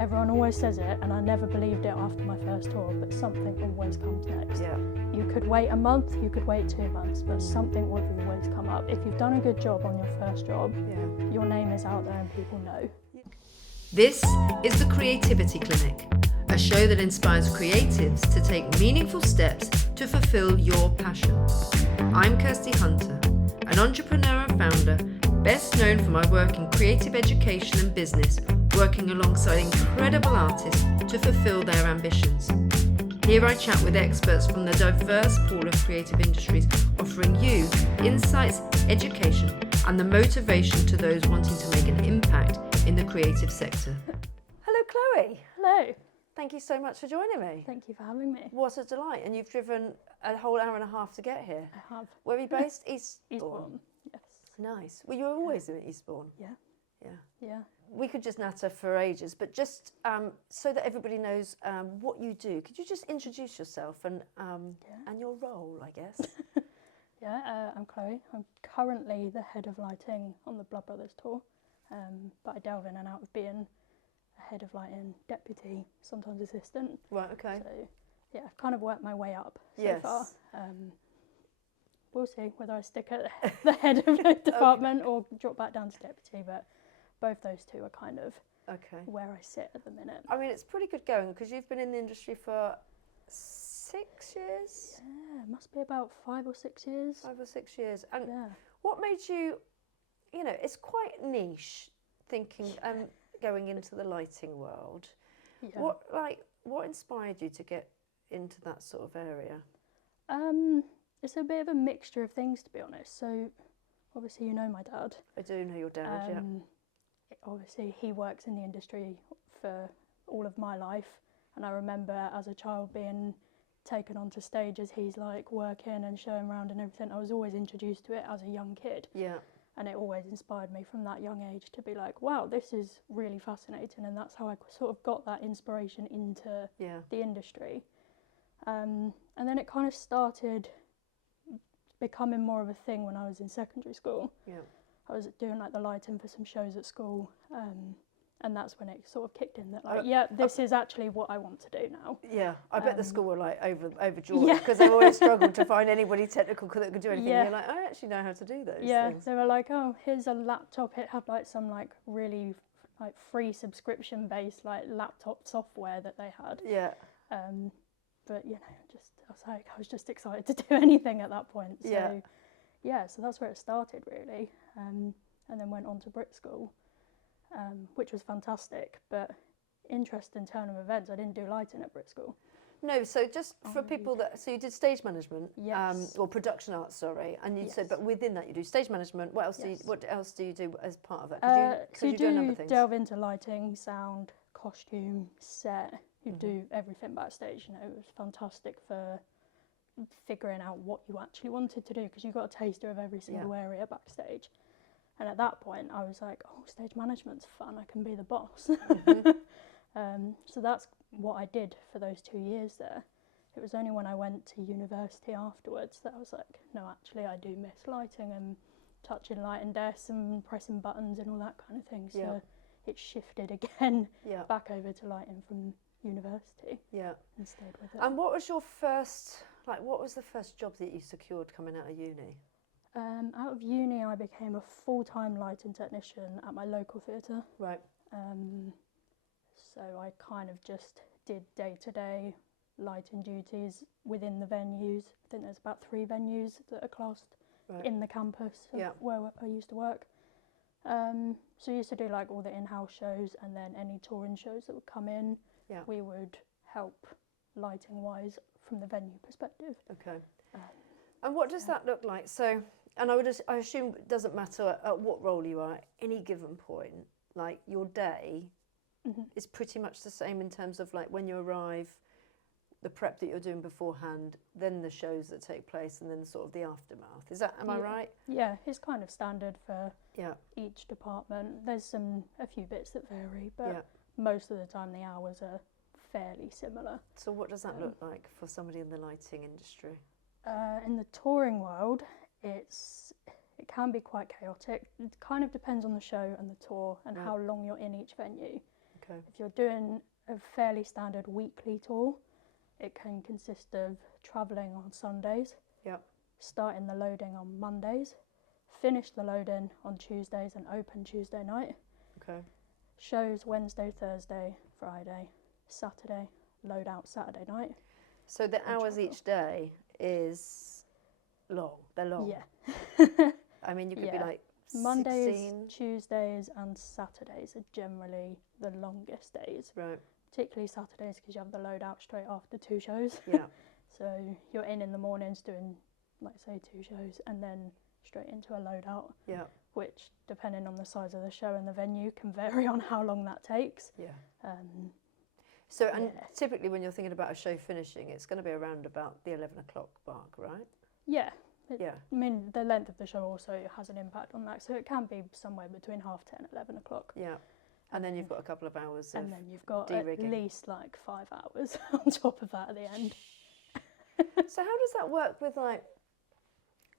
Everyone always says it, and I never believed it after my first tour, but something always comes next. Yeah. You could wait a month, you could wait 2 months, but something will always come up. If you've done a good job on your first job, your name is out there and people know. This is the Creativity Clinic, a show that inspires creatives to take meaningful steps to fulfill your passion. I'm Kirsty Hunter, an entrepreneur and founder, best known for my work in creative education and business, working alongside incredible artists to fulfill their ambitions. Here I chat with experts from the diverse pool of creative industries, offering you insights, education, and the motivation to those wanting to make an impact in the creative sector. Hello, Chloe. Hello. Thank you so much for joining me. Thank you for having me. What a delight. And you've driven a whole hour and a half to get here. I have. Where are you based? Eastbourne, yes. Nice. Were you always in Eastbourne? Yeah. Yeah. Yeah. We could just natter for ages, but just so that everybody knows what you do, could you just introduce yourself and your role, I guess? Yeah, I'm Chloe. I'm currently the head of lighting on the Blood Brothers tour, but I delve in and out of being a head of lighting, deputy, sometimes assistant. Right, okay. So, yeah, I've kind of worked my way up so far. We'll see whether I stick at the head of the department or drop back down to deputy, but both those two are kind of where I sit at the minute. I mean, it's pretty good going because you've been in the industry for 6 years? Yeah, it must be about 5 or 6 years. 5 or 6 years. And what made you, it's quite niche thinking going into the lighting world. Yeah. What inspired you to get into that sort of area? It's a bit of a mixture of things, to be honest. So, obviously, you know my dad. I do know your dad, yeah. Obviously, he works in the industry for all of my life. And I remember as a child being taken onto stage as he's like working and showing around and everything. I was always introduced to it as a young kid. Yeah. And it always inspired me from that young age to be like, wow, this is really fascinating. And that's how I sort of got that inspiration into the industry. And then it kind of started becoming more of a thing when I was in secondary school. Yeah. I was doing like the lighting for some shows at school, and that's when it sort of kicked in that this is actually what I want to do now. Yeah, I bet the school were like overjoyed because they've always struggled to find anybody technical that could do anything. Yeah. You're like, I actually know how to do those things. Yeah, they were like, oh, here's a laptop. It had like some like really like free subscription based like laptop software that they had. Yeah. But I was just excited to do anything at that point. So, so that's where it started really. And then went on to Brit School, which was fantastic. But interesting turn of events, I didn't do lighting at Brit School. No, so just for people so you did stage management, or production art, sorry, and you said, but within that you do stage management. What else do you do as part of that? So you do delve into lighting, sound, costume, set. You do everything backstage. It was fantastic for figuring out what you actually wanted to do because you got a taster of every single area backstage. And at that point, I was like, oh, stage management's fun. I can be the boss. So that's what I did for those 2 years there. It was only when I went to university afterwards that I was like, no, actually, I do miss lighting and touching lighting desks and pressing buttons and all that kind of thing. So it shifted again back over to lighting from university. Yeah. And stayed with it. And what was your first, what was the first job that you secured coming out of uni? Out of uni, I became a full-time lighting technician at my local theatre. Right. So I kind of just did day-to-day lighting duties within the venues. I think there's about 3 venues that are classed in the campus of where I used to work. So I used to do like all the in-house shows and then any touring shows that would come in. Yeah. We would help lighting-wise from the venue perspective. Okay. And what does that look like? So, and I assume it doesn't matter at what role you are at any given point, like your day is pretty much the same in terms of like when you arrive, the prep that you're doing beforehand, then the shows that take place, and then sort of the aftermath. Am I right? Yeah, it's kind of standard for each department. There's a few bits that vary, but most of the time the hours are fairly similar. So what does that look like for somebody in the lighting industry? In the touring world, it can be quite chaotic. It kind of depends on the show and the tour and how long you're in each venue. Okay. If you're doing a fairly standard weekly tour, it can consist of travelling on Sundays, Yep. starting the loading on Mondays, finish the loading on Tuesdays and open Tuesday night. Okay. Shows Wednesday, Thursday, Friday, Saturday, load out Saturday night. So the And hours travel. each day is long. They're long. Yeah. I mean, you could be Yeah. like Mondays, 16. Tuesdays and Saturdays are generally the longest days. Right. Particularly Saturdays because you have the load out straight after 2 shows. Yeah. So you're in the mornings doing, like say, 2 shows and then straight into a load out. Yeah. Which, depending on the size of the show and the venue, can vary on how long that takes. Yeah. Um, So, and yeah. typically when you're thinking about a show finishing, it's going to be around about the 11 o'clock mark, right? yeah. Yeah. I mean, the length of the show also has an impact on that. So it can be somewhere between 10:30 and 11 o'clock. Yeah. And then you've got a couple of hours of And then you've got de-rigging. at least like 5 hours on top of that at the end. So how does that work with like,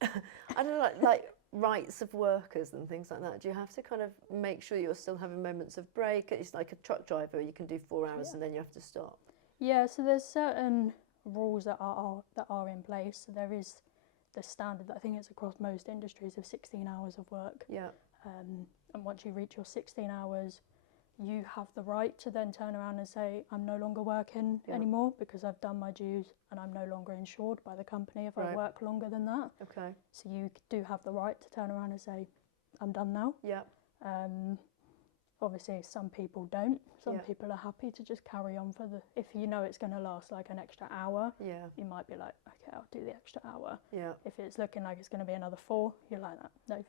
I don't know, like rights of workers and things like that? Do you have to kind of make sure you're still having moments of break? It's like a truck driver, you can do 4 hours Yeah. and then you have to stop. Yeah, so there's certain rules that are in place. So there is the standard that I think it's across most industries of 16 hours of work. Yeah. And once you reach your 16 hours, you have the right to then turn around and say, I'm no longer working Yeah. anymore because I've done my dues and I'm no longer insured by the company if I Right. work longer than that. Okay. So you do have the right to turn around and say, I'm done now. Yeah. Obviously, some people don't. Some Yeah. people are happy to just carry on if you know it's going to last like an extra hour, Yeah. you might be like, okay, I'll do the extra hour. Yeah. If it's looking like it's going to be another 4, you're like, no,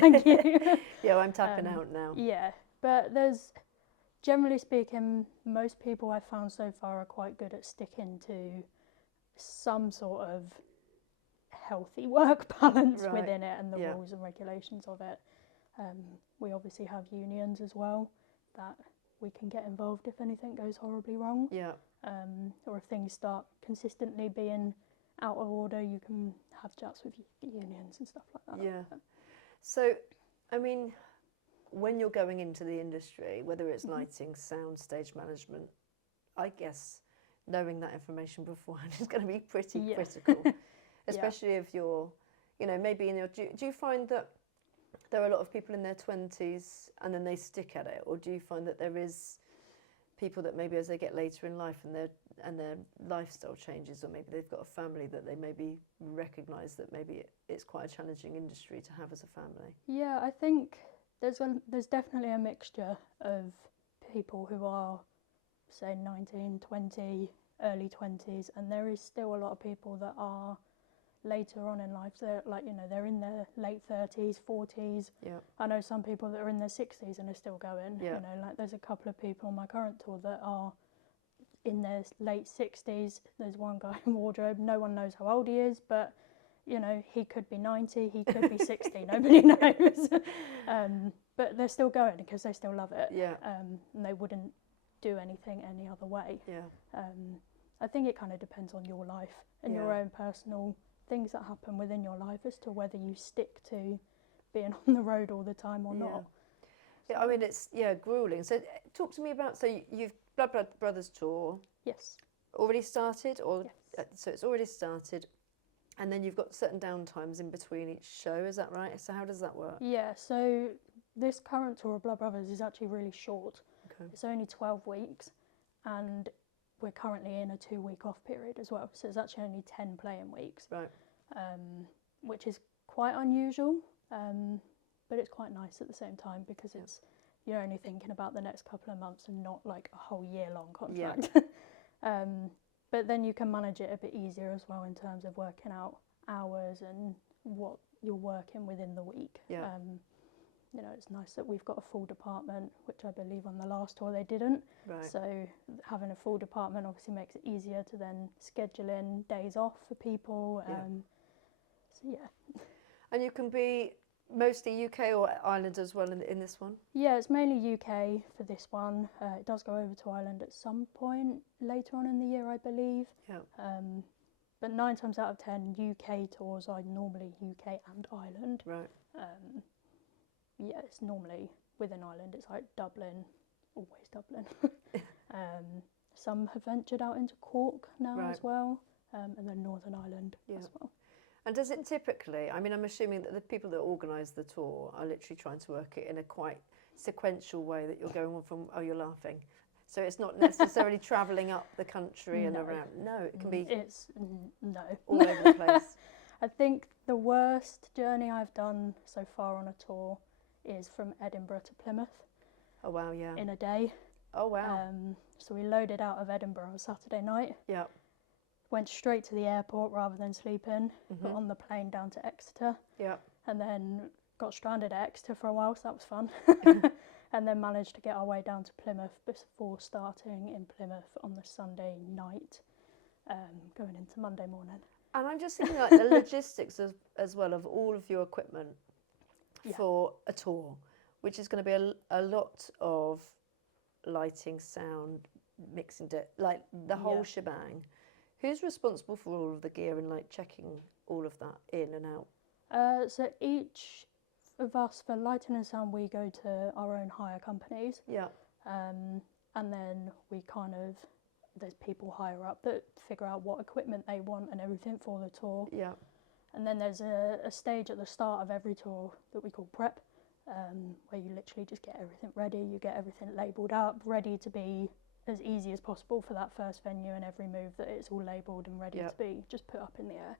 thank you. Yeah, I'm tapping out now. Yeah, but there's, generally speaking, most people I've found so far are quite good at sticking to some sort of healthy work balance Right. within it and the Yeah. rules and regulations of it. We obviously have unions as well that we can get involved if anything goes horribly wrong, Yeah. or if things start consistently being out of order, you can have chats with unions and stuff like that. Yeah. So, I mean, when you're going into the industry, whether it's lighting, sound, stage management, I guess knowing that information beforehand is going to be pretty Yeah. critical, especially if you're, you know, maybe in your. Do you find that there are a lot of people in their 20s and then they stick at it, or do you find that there is people that maybe as they get later in life and their lifestyle changes, or maybe they've got a family that they maybe recognise that maybe it's quite a challenging industry to have as a family? Yeah, I think there's definitely a mixture of people who are, say, 19, 20, early 20s, and there is still a lot of people that are later on in life. They're like, you know, they're in their late 30s, 40s. Yeah. I know some people that are in their 60s and are still going. Yeah. You know, like there's a couple of people on my current tour that are in their late 60s. There's one guy in wardrobe. No one knows how old he is, but you know, he could be 90, he could be 60. Nobody knows. But they're still going because they still love it. Yeah. And they wouldn't do anything any other way. Yeah. I think it kind of depends on your life and your own personal things that happen within your life as to whether you stick to being on the road all the time or not. Yeah, I mean, it's grueling. So talk to me about, so you've Blood Brothers tour Yes. already started, or Yes. so it's already started, and then you've got certain downtimes in between each show, is that right? So how does that work? Yeah, so this current tour of Blood Brothers is actually really short. Okay. It's only 12 weeks and we're currently in a 2-week off period as well. So it's actually only 10 playing weeks, Right. which is quite unusual, but it's quite nice at the same time because you're only thinking about the next couple of months and not like a whole year-long contract. But then you can manage it a bit easier as well in terms of working out hours and what you're working within the week. Yeah. You know, it's nice that we've got a full department, which I believe on the last tour they didn't. Right. So having a full department obviously makes it easier to then schedule in days off for people. So yeah. And you can be mostly UK or Ireland as well in this one? Yeah, it's mainly UK for this one. It does go over to Ireland at some point later on in the year, I believe. Yeah. But 9 times out of 10, UK tours are normally UK and Ireland. Right. Yeah, it's normally within Ireland. It's like Dublin, always Dublin. Some have ventured out into Cork now Right. as well, and then Northern Ireland as well. And does it typically, I mean, I'm assuming that the people that organise the tour are literally trying to work it in a quite sequential way, that you're going on from, oh, you're laughing. So it's not necessarily travelling up the country and around. No, it can be no. all over the place. I think the worst journey I've done so far on a tour is from Edinburgh to Plymouth Oh, wow, yeah. in a day. Oh, wow. So we loaded out of Edinburgh on Saturday night, Yeah. went straight to the airport rather than sleeping, got on the plane down to Exeter, Yeah. and then got stranded at Exeter for a while, so that was fun. And then managed to get our way down to Plymouth before starting in Plymouth on the Sunday night, going into Monday morning. And I'm just thinking like the logistics as well of all of your equipment for a tour, which is going to be a lot of lighting, sound, mixing, like the whole shebang. Who's responsible for all of the gear and like checking all of that in and out? So each of us, for lighting and sound, we go to our own hire companies. Yeah. And then we there's people higher up that figure out what equipment they want and everything for the tour. Yeah. And then there's a stage at the start of every tour that we call prep, where you literally just get everything ready, you get everything labelled up, ready to be as easy as possible for that first venue, and every move that it's all labelled and ready to be just put up in the air.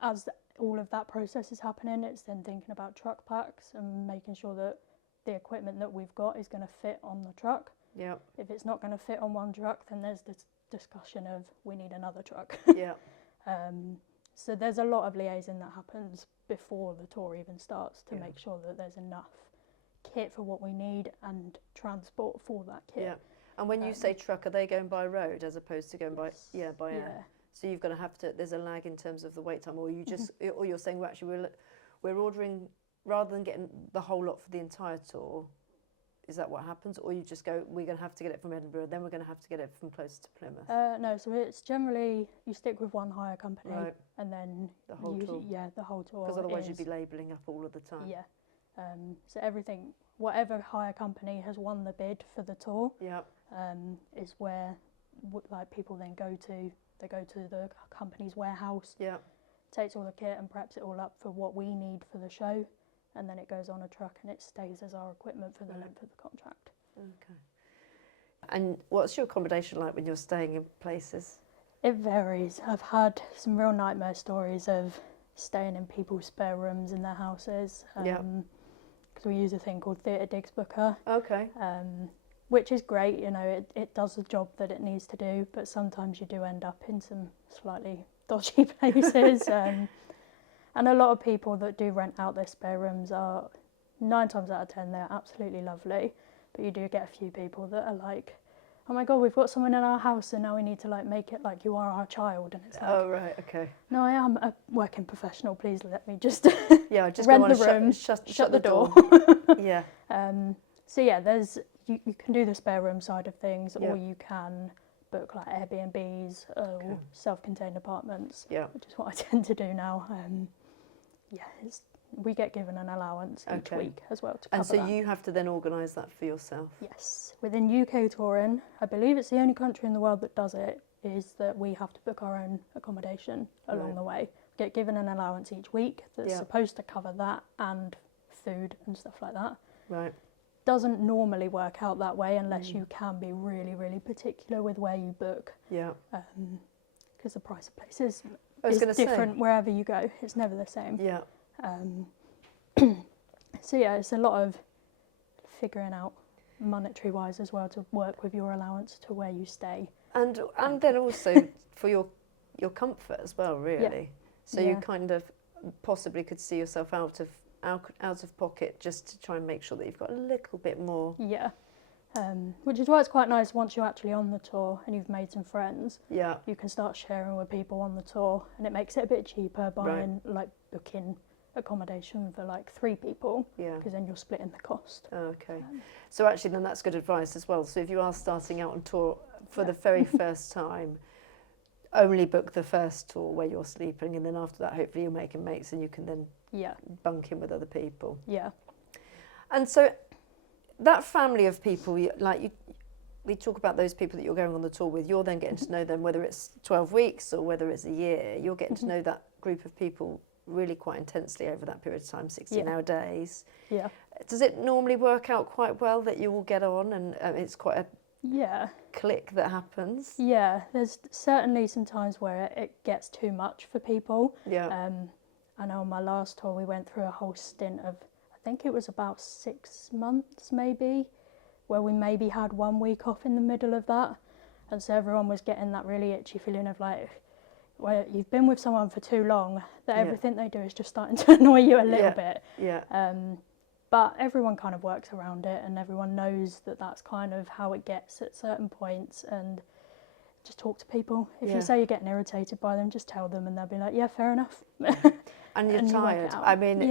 As all of that process is happening, it's then thinking about truck packs and making sure that the equipment that we've got is going to fit on the truck. Yeah. If it's not going to fit on one truck, then there's this discussion of we need another truck. Yeah. So there's a lot of liaison that happens before the tour even starts to Yeah. make sure that there's enough kit for what we need and transport for that kit. Yeah. And when you say truck, are they going by road as opposed to going by by air? So you're going to have to. There's a lag in terms of the wait time, or you just, or you're saying we're ordering rather than getting the whole lot for the entire tour. Is that what happens, or you just go? We're going to have to get it from Edinburgh, then we're going to have to get it from closer to Plymouth. No, so it's generally you stick with one hire company, Right. and then The whole tour. Yeah, the whole tour. Because otherwise is, you'd be labelling up all of the time. Yeah. So everything, whatever hire company has won the bid for the tour, Yeah. is where like people then go to. They go to the company's warehouse, Yeah. takes all the kit and preps it all up for what we need for the show, and then it goes on a truck and it stays as our equipment for the length of the contract. Okay. And what's your accommodation like when you're staying in places? It varies. I've had some real nightmare stories of staying in people's spare rooms in their houses. Because we use a thing called Theatre Digs Booker. Okay. Which is great, you know, it does the job that it needs to do, but sometimes you do end up in some slightly dodgy places. And a lot of people that do rent out their spare rooms are, 9 times out of 10, they're absolutely lovely. But you do get a few people that are like, oh my God, we've got someone in our house and now we need to like make it like you are our child. And it's like, Oh, right, okay. no, I am a working professional, please let me just Yeah, just rent go on the and room, shut the door. Yeah. So yeah, you can do the spare room side of things, Yeah. or you can book like Airbnbs or self-contained apartments, which is what I tend to do now. We get given an allowance each week as well to cover And so that. you have to then organise that for yourself? Yes. Within UK touring, I believe it's the only country in the world that does it, is that we have to book our own accommodation along the way. We get given an allowance each week that's supposed to cover that and food and stuff like that. Right. Doesn't normally work out that way unless you can be really, really particular with where you book. Yeah. Because the price of places was is gonna say. different wherever you go. It's never the same. Yeah. So yeah, it's a lot of figuring out monetary wise as well to work with your allowance to where you stay. And then also for your comfort as well, really. Yeah. So you kind of possibly could see yourself out of pocket just to try and make sure that you've got a little bit more. Yeah. Which is why it's quite nice once you're actually on the tour and you've made some friends. Yeah. You can start sharing with people on the tour, and it makes it a bit cheaper buying like booking accommodation for like 3 people. Yeah. Because then you're splitting the cost. Okay. So actually then that's good advice as well. So if you are starting out on tour for the very first time, only book the first tour where you're sleeping, and then after that hopefully you're making mates and you can then bunk in with other people. Yeah. And so that family of people, we talk about those people that you're going on the tour with, you're then getting to know them, whether it's 12 weeks or whether it's a year, you're getting to know that group of people really quite intensely over that period of time, 16-hour days. Yeah. Does it normally work out quite well that you all get on and it's quite a click that happens? Yeah, there's certainly some times where it gets too much for people. Yeah. I know on my last tour we went through a whole stint of, I think it was about 6 months maybe, where we maybe had 1 week off in the middle of that. And so everyone was getting that really itchy feeling of like, well, you've been with someone for too long that everything they do is just starting to annoy you a little bit. Yeah. But everyone kind of works around it and everyone knows that that's kind of how it gets at certain points, and just talk to people. If you say you're getting irritated by them, just tell them and they'll be like, yeah, fair enough. And you're and tired. You I mean,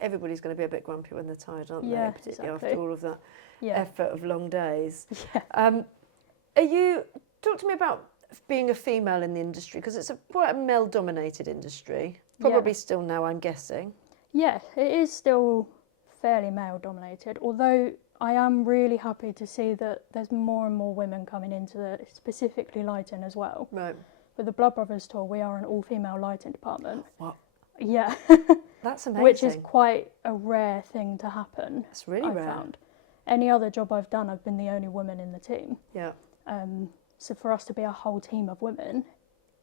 everybody's going to be a bit grumpy when they're tired, aren't they? Particularly after all of that effort of long days. Yeah. Talk to me about being a female in the industry, because it's quite a male-dominated industry. Probably still now, I'm guessing. Yeah, it is still fairly male-dominated, although I am really happy to see that there's more and more women coming into specifically lighting as well. Right. With the Blood Brothers tour, we are an all-female lighting department. What? Yeah. That's amazing. Which is quite a rare thing to happen. It's really rare. Found. Any other job I've done, I've been the only woman in the team. Yeah. So for us to be a whole team of women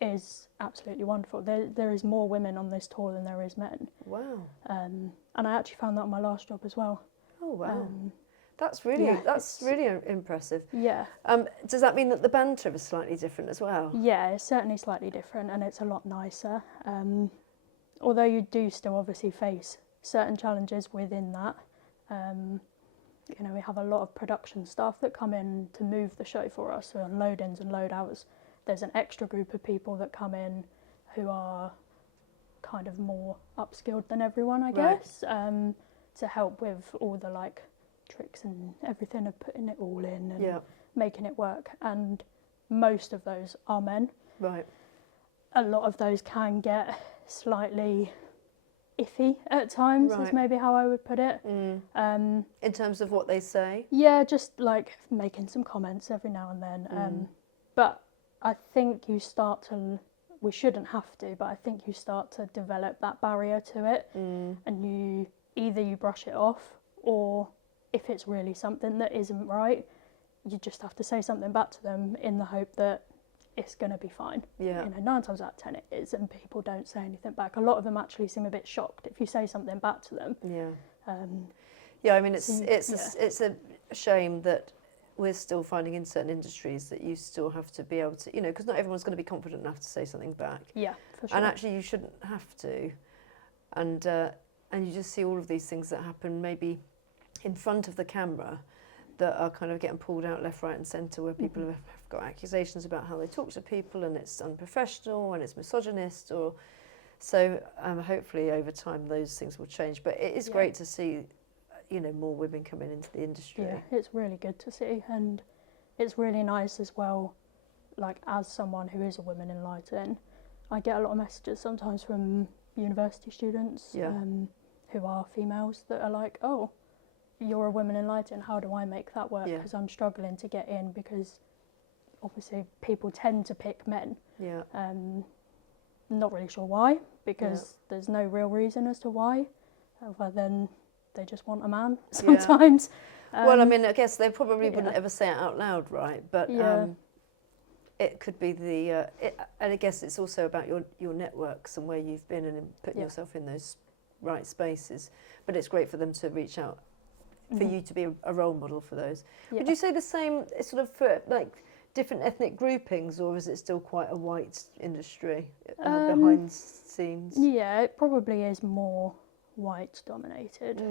is absolutely wonderful. There is more women on this tour than there is men. Wow. And I actually found that on my last job as well. Oh wow. That's really impressive. Yeah. Does that mean that the banter is slightly different as well? Yeah, it's certainly slightly different and it's a lot nicer. Although you do still obviously face certain challenges within that. You know, we have a lot of production staff that come in to move the show for us, so on load-ins and load-outs. There's an extra group of people that come in who are kind of more upskilled than everyone, I guess, to help with all the like tricks and everything of putting it all in and making it work. And most of those are men. Right. A lot of those can get slightly iffy at times, is maybe how I would put it. In terms of what they say? Yeah, just like making some comments every now and then. But I think you start to, we shouldn't have to, but I think you start to develop that barrier to it, and you brush it off, or if it's really something that isn't right, you just have to say something back to them in the hope that it's going to be fine. Yeah. You know, 9 times out of 10 it is, and people don't say anything back. A lot of them actually seem a bit shocked if you say something back to them. Yeah. Yeah, I mean, it's a shame that we're still finding in certain industries that you still have to be able to, you know, because not everyone's going to be confident enough to say something back. Yeah, for sure. And actually, you shouldn't have to. And you just see all of these things that happen maybe in front of the camera that are kind of getting pulled out left, right and centre, where people have got accusations about how they talk to people and it's unprofessional and it's misogynist, or so hopefully over time those things will change. But it is great to see, you know, more women coming into the industry. Yeah, it's really good to see, and it's really nice as well, like as someone who is a woman in lighting, I get a lot of messages sometimes from university students who are females that are like, oh, you're a woman in lighting, how do I make that work? Because I'm struggling to get in, because obviously people tend to pick men. Yeah. Not really sure why, because there's no real reason as to why, other than they just want a man sometimes. Well, I mean, I guess they probably wouldn't ever say it out loud, right? But it could be and I guess it's also about your networks and where you've been and putting yourself in those right spaces. But it's great for them to reach out, for you to be a role model for those. Yeah. Would you say the same sort of for like different ethnic groupings, or is it still quite a white industry behind scenes? Yeah, it probably is more white dominated.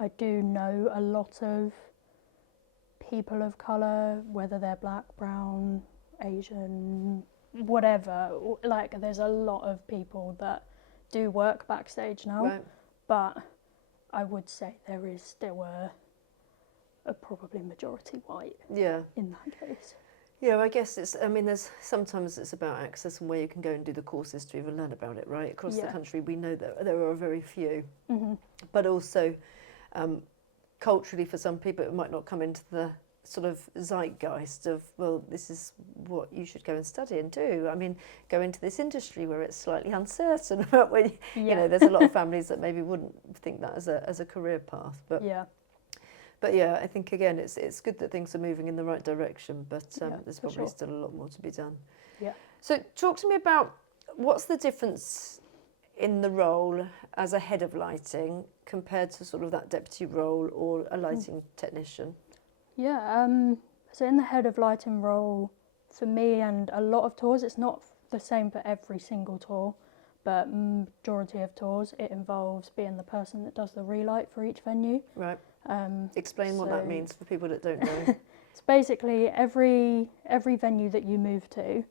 I do know a lot of people of colour, whether they're black, brown, Asian, whatever. Like, there's a lot of people that do work backstage now, but I would say there is still a probably majority white in that case. Yeah, I guess sometimes it's about access and where you can go and do the courses to even learn about it, right? Across the country, we know that there are very few, but also culturally for some people it might not come into the sort of zeitgeist of, well, this is what you should go and study and do. I mean, go into this industry where it's slightly uncertain about when, you know, there's a lot of families that maybe wouldn't think that as a career path. But yeah, I think again it's good that things are moving in the right direction, but there's probably still a lot more to be done. Yeah. So talk to me about what's the difference in the role as a head of lighting compared to sort of that deputy role or a lighting technician? Yeah, so in the head of lighting role, for me and a lot of tours, it's not the same for every single tour, but majority of tours, it involves being the person that does the relight for each venue. Right. Explain what that means for people that don't know. It's basically every venue that you move to,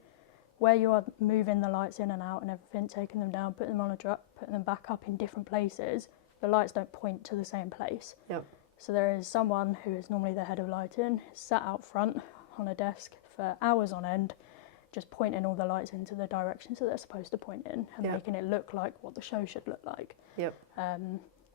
where you are moving the lights in and out and everything, taking them down, putting them on a truck, putting them back up in different places, the lights don't point to the same place. Yep. So there is someone who is normally the head of lighting, sat out front on a desk for hours on end, just pointing all the lights into the directions that they're supposed to point in and making it look like what the show should look like. Yep.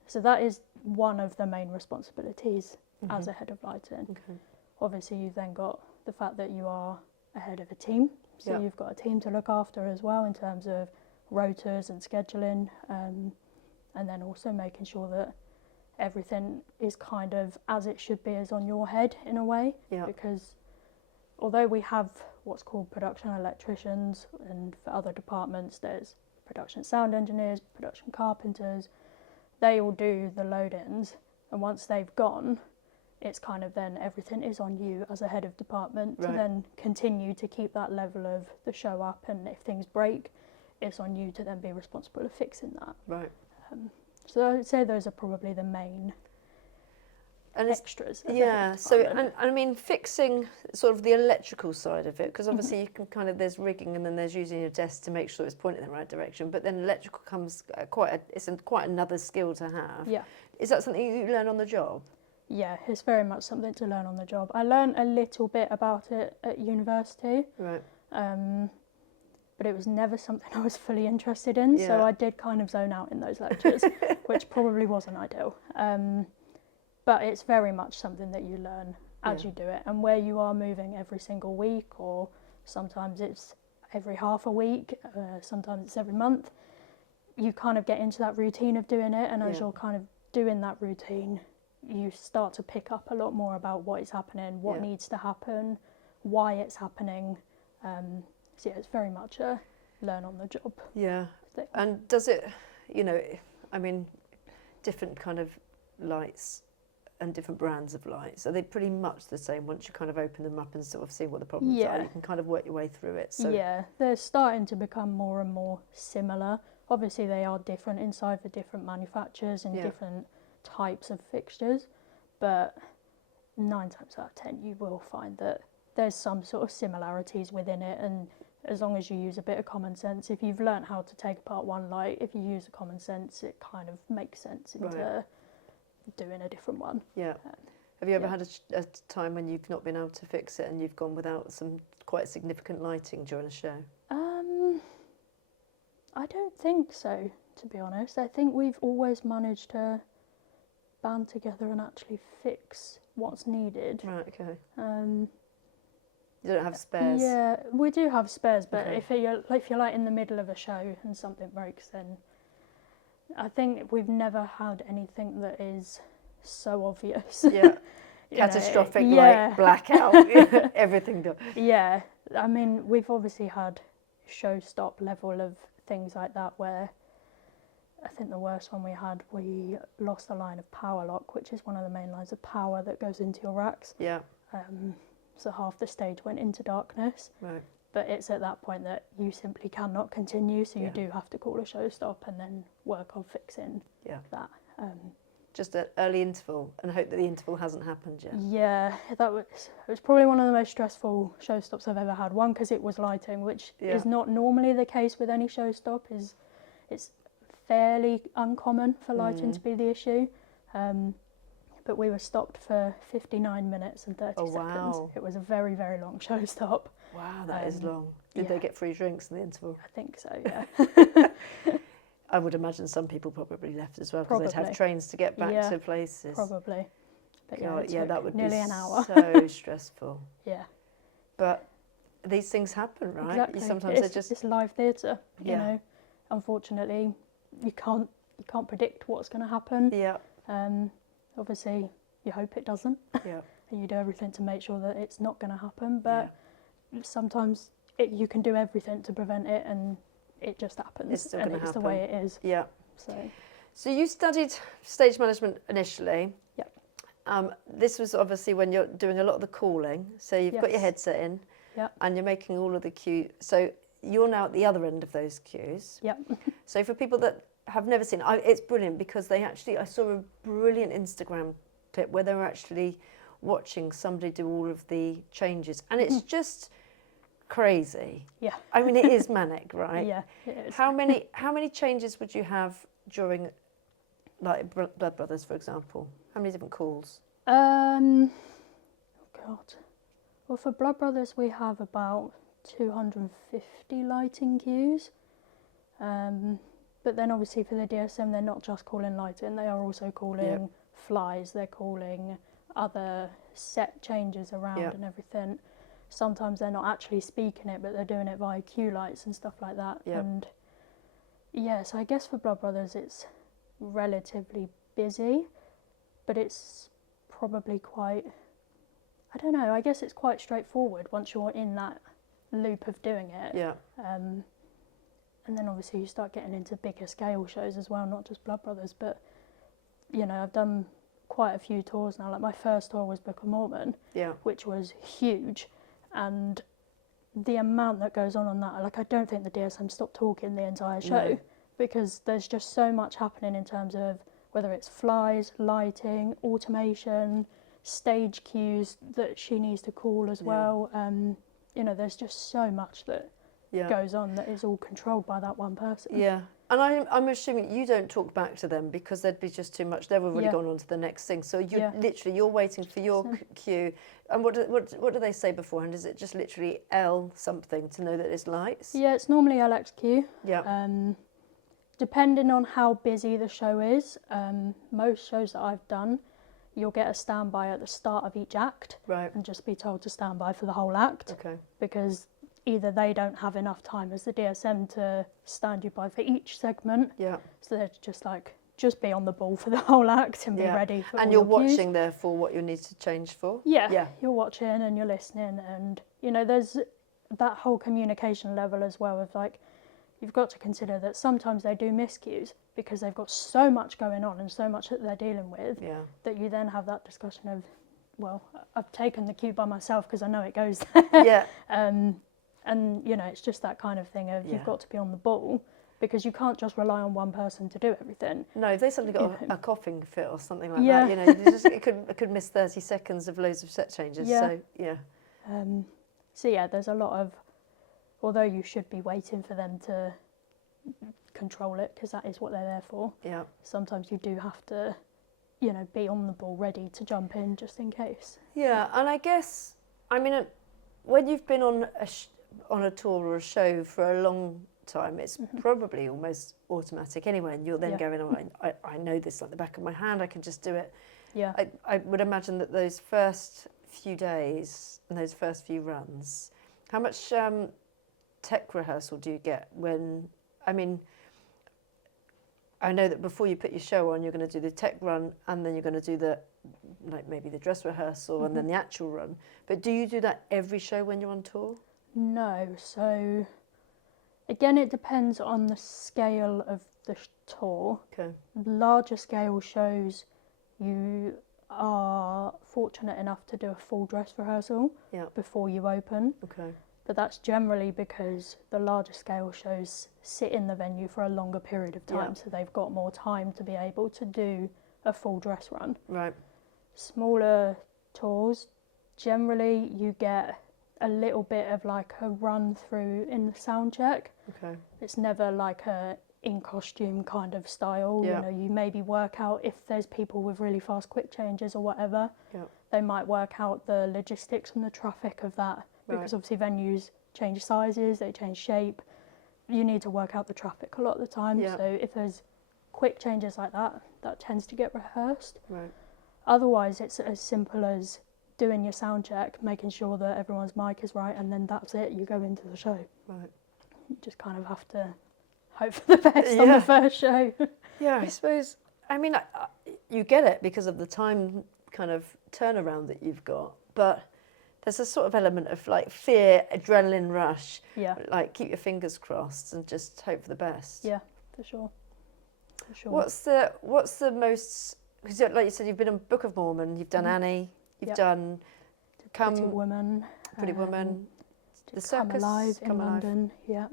So that is one of the main responsibilities as a head of lighting. Okay. Obviously, you've then got the fact that you are a head of a team. So you've got a team to look after as well in terms of rotors and scheduling, and then also making sure that everything is kind of as it should be, as on your head in a way. Yeah. Because although we have what's called production electricians, and for other departments there's production sound engineers, production carpenters, they all do the load-ins, and once they've gone, it's kind of then everything is on you as a head of department to then continue to keep that level of the show up, and if things break, it's on you to then be responsible for fixing that. Right. So I would say those are probably the main extras. Yeah, so, and I mean, fixing sort of the electrical side of it, because obviously you can kind of, there's rigging and then there's using your desk to make sure it's pointing in the right direction, but then electrical comes it's quite another skill to have. Yeah. Is that something you learn on the job? Yeah, it's very much something to learn on the job. I learned a little bit about it at university. Right. But it was never something I was fully interested in, so I did kind of zone out in those lectures, which probably wasn't ideal. But it's very much something that you learn as you do it, and where you are moving every single week, or sometimes it's every half a week, sometimes it's every month, you kind of get into that routine of doing it, and as you're kind of doing that routine, you start to pick up a lot more about what is happening, what needs to happen, why it's happening. So yeah, it's very much a learn on the job. Yeah. thing. And does it, you know, I mean, different kind of lights and different brands of lights, are they pretty much the same once you kind of open them up and sort of see what the problems are? You can kind of work your way through it. So yeah, they're starting to become more and more similar. Obviously they are different inside for different manufacturers and different types of fixtures, but 9 times out of 10 you will find that there's some sort of similarities within it, and as long as you use a bit of common sense, if you've learnt how to take apart one light, if you use the common sense, it kind of makes sense into doing a different one. Yeah. Have you ever had a time when you've not been able to fix it and you've gone without some quite significant lighting during a show? I don't think so, to be honest. I think we've always managed to band together and actually fix what's needed. Right, okay. You don't have spares? Yeah, we do have spares, but if you're like in the middle of a show and something breaks, then I think we've never had anything that is so obvious. Yeah. Catastrophic, like blackout, everything done. Yeah, I mean, we've obviously had show stop level of things like that, where I think the worst one we had, we lost a line of power lock, which is one of the main lines of power that goes into your racks. Yeah. So half the stage went into darkness. Right. But it's at that point that you simply cannot continue, so you do have to call a show stop and then work on fixing that. Just an early interval and hope that the interval hasn't happened yet. Yeah, it was probably one of the most stressful show stops I've ever had. One, because it was lighting, which is not normally the case with any show stop. It's fairly uncommon for lighting to be the issue. But we were stopped for 59 minutes and 30 seconds. Wow. It was a very, very long show stop. Wow, that is long. Did they get free drinks in the interval? I think so, yeah. I would imagine some people probably left as well because they'd have Probably. trains to get back Yeah, to places. Probably. But yeah, God, it yeah, took that would nearly be an hour. so stressful. Yeah, But these things happen, right? exactly. Sometimes they're just It's live theatre, Yeah. you know. Unfortunately, you can't predict what's going to happen. yeah, Obviously, you hope it doesn't, yeah, and you do everything to make sure that it's not going to happen. But sometimes you can do everything to prevent it, and it just happens. It's still and gonna it's the happen. way it is. yeah. So So you studied stage management initially. Yep. This was obviously when you're doing a lot of the calling. So you've got your Yes. headset in, Yep. and you're making all of the cues. So you're now at the other end of those cues. Yep. So for people that have never seen, it's brilliant because I saw a brilliant Instagram clip where they were actually watching somebody do all of the changes, and it's just crazy. Yeah. I mean, it is manic, right? Yeah, it is. How many changes would you have during, like Blood Brothers, for example? How many different calls? Oh God. Well, for Blood Brothers, we have about 250 lighting cues. But then obviously for the DSM, they're not just calling lighting, they are also calling flies, they're calling other set changes around and everything. Sometimes they're not actually speaking it, but they're doing it via cue lights and stuff like that. Yep. And yeah, so I guess for Blood Brothers, it's relatively busy, but it's probably quite, I don't know, I guess it's quite straightforward once you're in that loop of doing it. Yeah. And then obviously you start getting into bigger scale shows as well, not just Blood Brothers, but you know, I've done quite a few tours now. Like my first tour was Book of Mormon, which was huge, and the amount that goes on that, like I don't think the DSM stopped talking the entire show because there's just so much happening in terms of whether it's flies, lighting, automation, stage cues that she needs to call as well. You know, there's just so much that goes on that is all controlled by that one person. Yeah. And I'm assuming you don't talk back to them because there'd be just too much. They've already gone on to the next thing. So you literally, you're waiting for your cue. And what do they say beforehand? Is it just literally L something to know that it's lights? Yeah, it's normally LXQ. Yeah. Depending on how busy the show is, most shows that I've done, you'll get a standby at the start of each act. Right. And just be told to stand by for the whole act. Okay. Because either they don't have enough time as the DSM to stand you by for each segment. Yeah. So they're just like, just be on the ball for the whole act and be ready for and all you're your cues. watching therefore what you need to change for. Yeah, you're watching and you're listening, and you know there's that whole communication level as well of like, you've got to consider that sometimes they do miss cues because they've got so much going on and so much that they're dealing with that you then have that discussion of, well, I've taken the cue by myself because I know it goes there. Yeah. And you know, it's just that kind of thing of you've got to be on the ball because you can't just rely on one person to do everything. No, if they suddenly got a coughing fit or something like that, you know, it could miss 30 seconds of loads of set changes. So So yeah, there's a lot of, although you should be waiting for them to control it because that is what they're there for. Yeah. Sometimes you do have to, you know, be on the ball, ready to jump in just in case. Yeah, and I guess, I mean, when you've been on a tour or a show for a long time, it's probably almost automatic anyway, and you're then going, oh, I know this like the back of my hand, I can just do it. Yeah. I would imagine that those first few days and those first few runs, how much tech rehearsal do you get when, I mean, I know that before you put your show on, you're going to do the tech run and then you're going to do the, like maybe the dress rehearsal and then the actual run. But do you do that every show when you're on tour? No, so again, it depends on the scale of the tour. Okay. Larger scale shows, you are fortunate enough to do a full dress rehearsal before you open. Okay. But that's generally because the larger scale shows sit in the venue for a longer period of time, so they've got more time to be able to do a full dress run. Right. Smaller tours, generally you get a little bit of like a run through in the sound check. Okay. It's never like a in costume kind of style. You know, you maybe work out if there's people with really fast quick changes or whatever. They might work out the logistics and the traffic of that because obviously venues change sizes, they change shape. you need to work out the traffic a lot of the time. Yeah. So if there's quick changes like that, that tends to get rehearsed. Right. Otherwise, it's as simple as doing your sound check, making sure that everyone's mic is right, and then that's it. You go into the show. Right. You just kind of have to hope for the best on Yeah. the first show. Yeah, I suppose. I mean, you get it because of the time kind of turnaround that you've got, but there's a sort of element of like fear, adrenaline rush. Yeah. Like keep your fingers crossed and just hope for the best. Yeah, for sure. For sure. What's the most? Because like you said, you've been on Book of Mormon, you've done Annie, you've Yep. done Pretty Woman. Pretty Woman, The Come Circus, Alive in Come Alive. London. Yeah.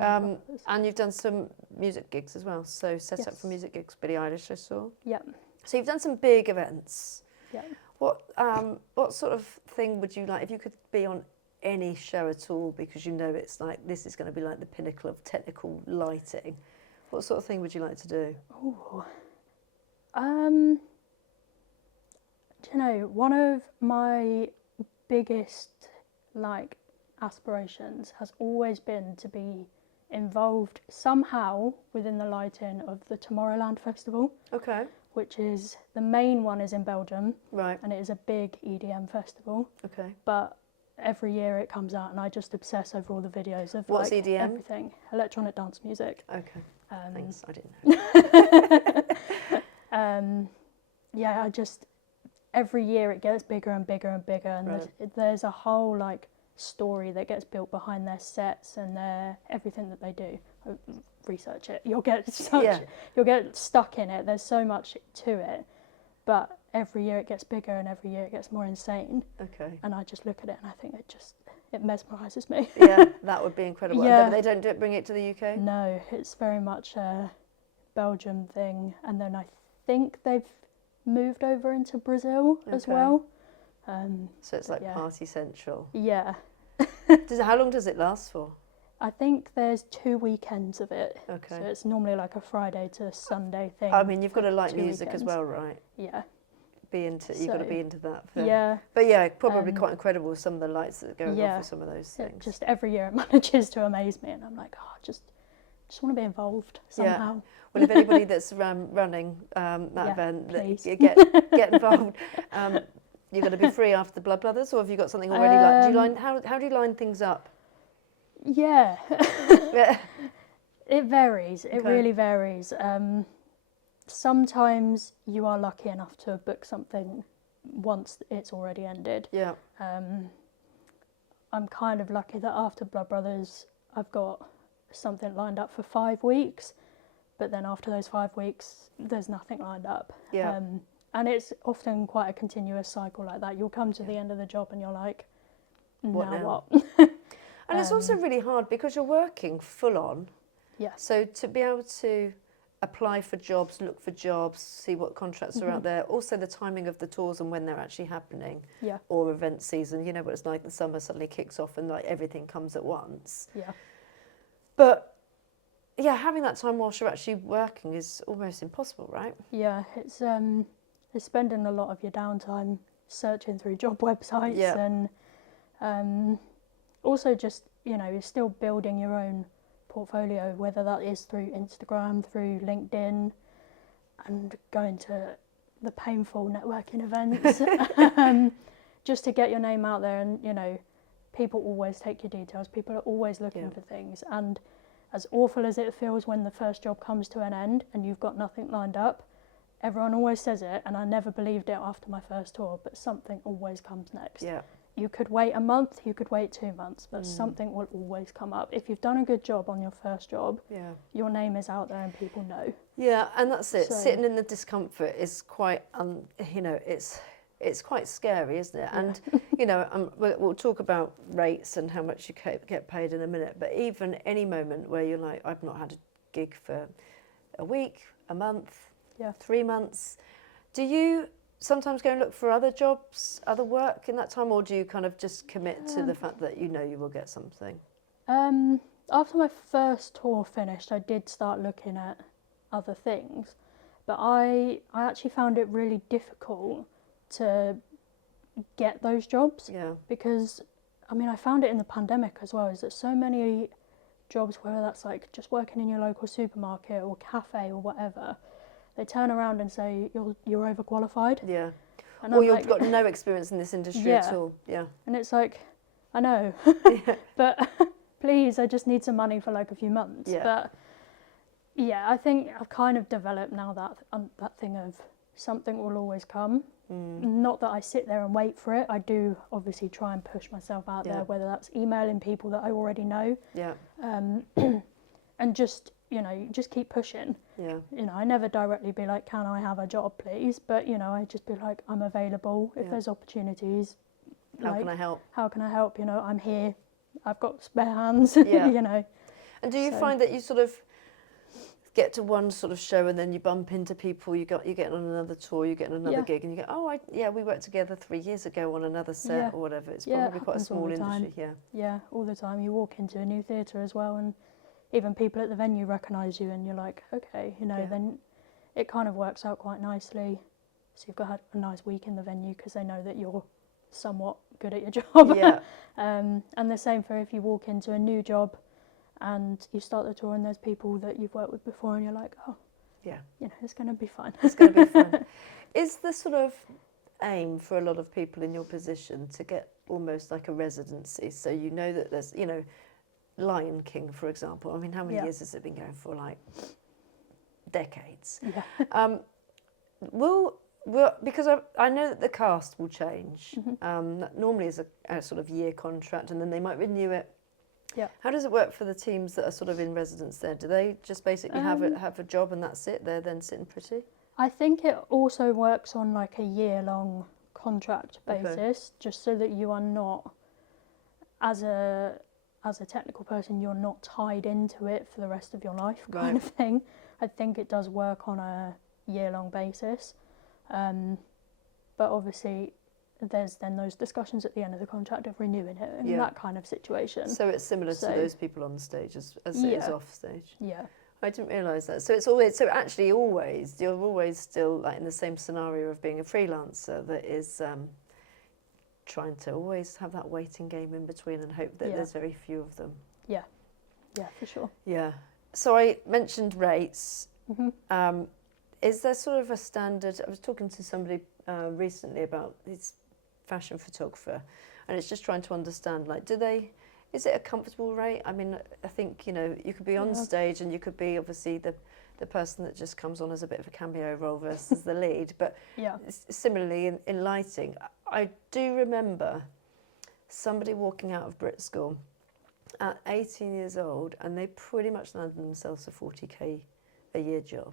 And you've done some music gigs as well. So set up for Yes. music gigs, Billie Eilish, I saw. Yeah. So you've done some big events. Yeah. What sort of thing would you like if you could be on any show at all, because you know it's like this is going to be like the pinnacle of technical lighting? What sort of thing would you like to do? Ooh. Do you know, one of my biggest like aspirations has always been to be involved somehow within the lighting of the Tomorrowland Festival, Okay. which is the main one is in Belgium, Right. and it is a big EDM festival. Okay. But every year it comes out, and I just obsess over all the videos of What's like EDM? everything, electronic dance music. Okay. Thanks. I didn't know. Yeah, I just every year it gets bigger and bigger and bigger, and Right. there's a whole like story that gets built behind their sets and their everything that they do. Research it. You'll get stuck in it. There's so much to it, but every year it gets bigger and every year it gets more insane. Okay. And I just look at it and I think it mesmerises me. Yeah, that would be incredible. Yeah. They don't bring it to the UK? No, it's very much a Belgium thing, and then I think they've moved over into Brazil as Okay. well. So it's like yeah. party central. Yeah, How long does it last for? I think there's 2 weekends of it. Okay. So it's normally like a Friday to Sunday thing. I mean, you've got to for like 2 music as weekends. well, right? Yeah. You've got to So, be into that. Yeah. But yeah, probably quite incredible some of the lights that go Yeah. off with some of those It things. just every year it manages to amaze me, and I'm like, oh, just want to be involved somehow. Well, if anybody that's running that Yeah, event, please. get involved. You're going to be free after the Blood Brothers, or have you got something already? How do you line things up? Yeah. Yeah. It varies. It Okay. really varies. Sometimes you are lucky enough to book something once it's already ended. Yeah. I'm kind of lucky that after Blood Brothers, I've got something lined up for 5 weeks, but then after those 5 weeks, there's nothing lined up. Yeah. And it's often quite a continuous cycle like that. You'll come to the end of the job and you're like, What now now? what? And it's also really hard because you're working full on. Yes. So to be able to apply for jobs, look for jobs, see what contracts are out there, also the timing of the tours and when they're actually happening, Yeah. or event season, you know what it's like, the summer suddenly kicks off and like everything comes at once. Yeah. But yeah, having that time whilst you're actually working is almost impossible, right? Yeah, it's spending a lot of your downtime searching through job websites Yeah. and also just, you're still building your own portfolio, whether that is through Instagram, through LinkedIn, and going to the painful networking events just to get your name out there. And, people always take your details. People are always looking for things. And as awful as it feels when the first job comes to an end and you've got nothing lined up, everyone always says it, and I never believed it after my first tour, but something always comes next. Yeah. You could wait a month, you could wait 2 months, but something will always come up. If you've done a good job on your first job, Yeah. your name is out there and people know. Yeah, and that's it. So- Sitting in the discomfort is quite, it's quite scary, isn't it? And, we'll talk about rates and how much you get paid in a minute, but even any moment where you're like, I've not had a gig for a week, a month, 3 months, do you sometimes go and look for other jobs, other work in that time, or do you kind of just commit to the fact that you will get something? After my first tour finished, I did start looking at other things, but I actually found it really difficult to get those jobs. Yeah. Because I found it in the pandemic as well, is that so many jobs, whether that's like just working in your local supermarket or cafe or whatever, they turn around and say you're overqualified. Yeah. And Or I'm you've like, got no experience in this industry at all. Yeah. And it's like, I know, but please, I just need some money for like a few months. Yeah. But yeah, I think I've kind of developed now that thing of something will always come. Not that I sit there and wait for it. I do obviously try and push myself out there, whether that's emailing people that I already know. Yeah. And just, you know, just keep pushing. Yeah. You know, I never directly be like, can I have a job, please? But, you know, I just be like, I'm available. If there's opportunities. How can I help? How can I help? You know, I'm here. I've got spare hands, Yeah. you know. And do you find that you sort of get to one sort of show and then you bump into people, you get on another tour, you get on another gig and you go, oh, we worked together 3 years ago on another set or whatever. It's probably quite a small industry. Yeah, all the time. You walk into a new theatre as well and even people at the venue recognise you and you're like, okay, you know, then it kind of works out quite nicely. So you've got a nice week in the venue because they know that you're somewhat good at your job. Yeah. And the same for if you walk into a new job and you start the tour and there's people that you've worked with before and you're like, oh, yeah, you know, it's going to be fun. It's going to be fun. Is the sort of aim for a lot of people in your position to get almost like a residency? So you know that there's, you know, Lion King, for example. I mean, how many years has it been going for? Like decades. Yeah. Because I know that the cast will change. That normally is a sort of year contract and then they might renew it. Yeah. How does it work for the teams that are sort of in residence there? Do they just basically have a job and that's it? They're then sitting pretty? I think it also works on like a year-long contract basis, just so that you are not, as a technical person, you're not tied into it for the rest of your life, kind of thing. I think it does work on a year-long basis, but obviously there's then those discussions at the end of the contract of renewing it and that kind of situation. So it's similar to those people on stage as it is off stage. Yeah. I didn't realise that. So it's always, you're always still like in the same scenario of being a freelancer that is trying to always have that waiting game in between and hope that there's very few of them. Yeah. Yeah, for sure. Yeah. So I mentioned rates. Is there sort of a standard? I was talking to somebody recently about his fashion photographer, and it's just trying to understand, like, is it a comfortable rate? I mean, I think, you know, you could be on stage and you could be obviously the person that just comes on as a bit of a cameo role versus the lead, but similarly in lighting, I do remember somebody walking out of Brit School at 18 years old and they pretty much landed themselves a 40k a year job.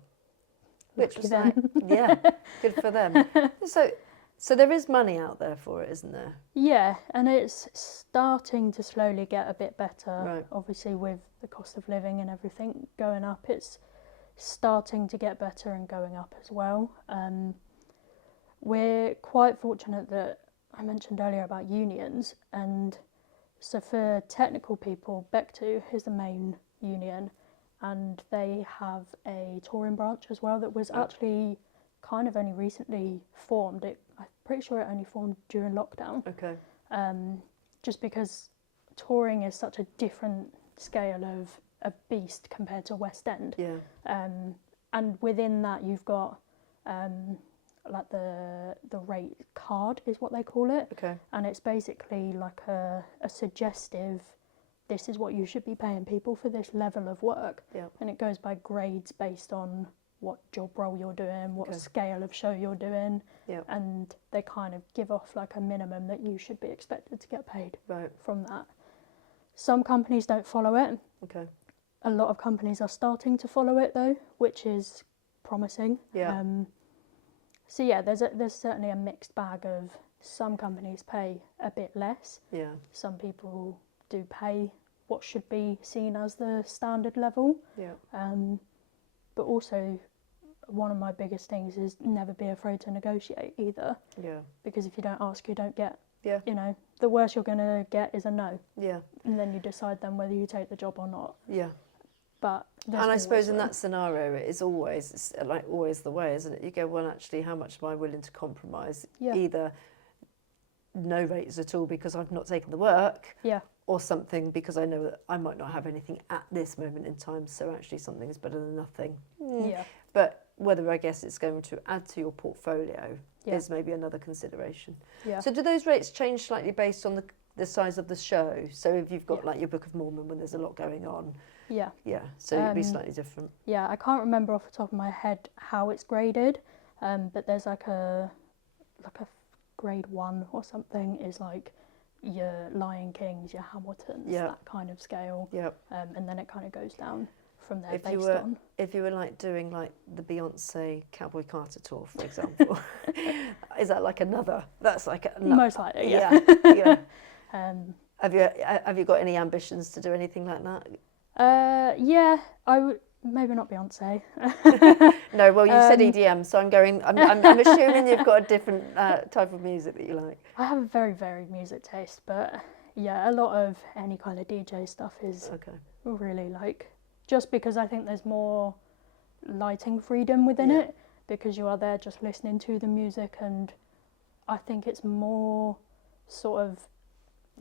Which was like, good for them. So there is money out there for it, isn't there? Yeah, and it's starting to slowly get a bit better. Right. Obviously, with the cost of living and everything going up, it's starting to get better and going up as well. We're quite fortunate that I mentioned earlier about unions, and so for technical people, Bectu is the main union. And they have a touring branch as well that was actually kind of only recently formed. I'm pretty sure it only formed during lockdown. Okay. Just because touring is such a different scale of a beast compared to West End. Yeah. And within that you've got like the rate card is what they call it. Okay. And it's basically like a suggestive, this is what you should be paying people for this level of work. Yeah. And it goes by grades based on what job role you're doing, what scale of show you're doing. Yeah. And they kind of give off like a minimum that you should be expected to get paid from that. Some companies don't follow it. Okay. A lot of companies are starting to follow it though, which is promising. Yeah. So yeah, there's certainly a mixed bag of some companies pay a bit less. Yeah. Some people do pay what should be seen as the standard level. Yeah. But also one of my biggest things is never be afraid to negotiate either. Yeah. Because if you don't ask, you don't get. Yeah. You know, the worst you're going to get is a no. Yeah. And then you decide then whether you take the job or not. Yeah. But and I suppose in that scenario it is always the way, isn't it? You go, well, actually, how much am I willing to compromise? Yeah. Either no rates at all because I've not taken the work, Yeah. or something because I know that I might not have anything at this moment in time, so actually something is better than nothing. Yeah. But whether I guess it's going to add to your portfolio Yeah. is maybe another consideration. Yeah. So do those rates change slightly based on the size of the show? So if you've got Yeah. like your Book of Mormon when there's a lot going on, Yeah. so it'd be slightly different. Yeah, I can't remember off the top of my head how it's graded, but there's like a grade 1 or something is like your Lion Kings, your Hamiltons, Yeah. that kind of scale. Yeah. And then it kind of goes down from there If you were like doing like the Beyonce Cowboy Carter tour, for example, is that like another? That's like Most likely, yeah. Yeah. Have Um, you got any ambitions to do anything like that? yeah, I would. Maybe not Beyonce. No, well, you said EDM, so I'm assuming you've got a different type of music that you like. I have a very varied music taste, but yeah, a lot of any kind of DJ stuff is really like, just because I think there's more lighting freedom within it, because you are there just listening to the music, and I think it's more sort of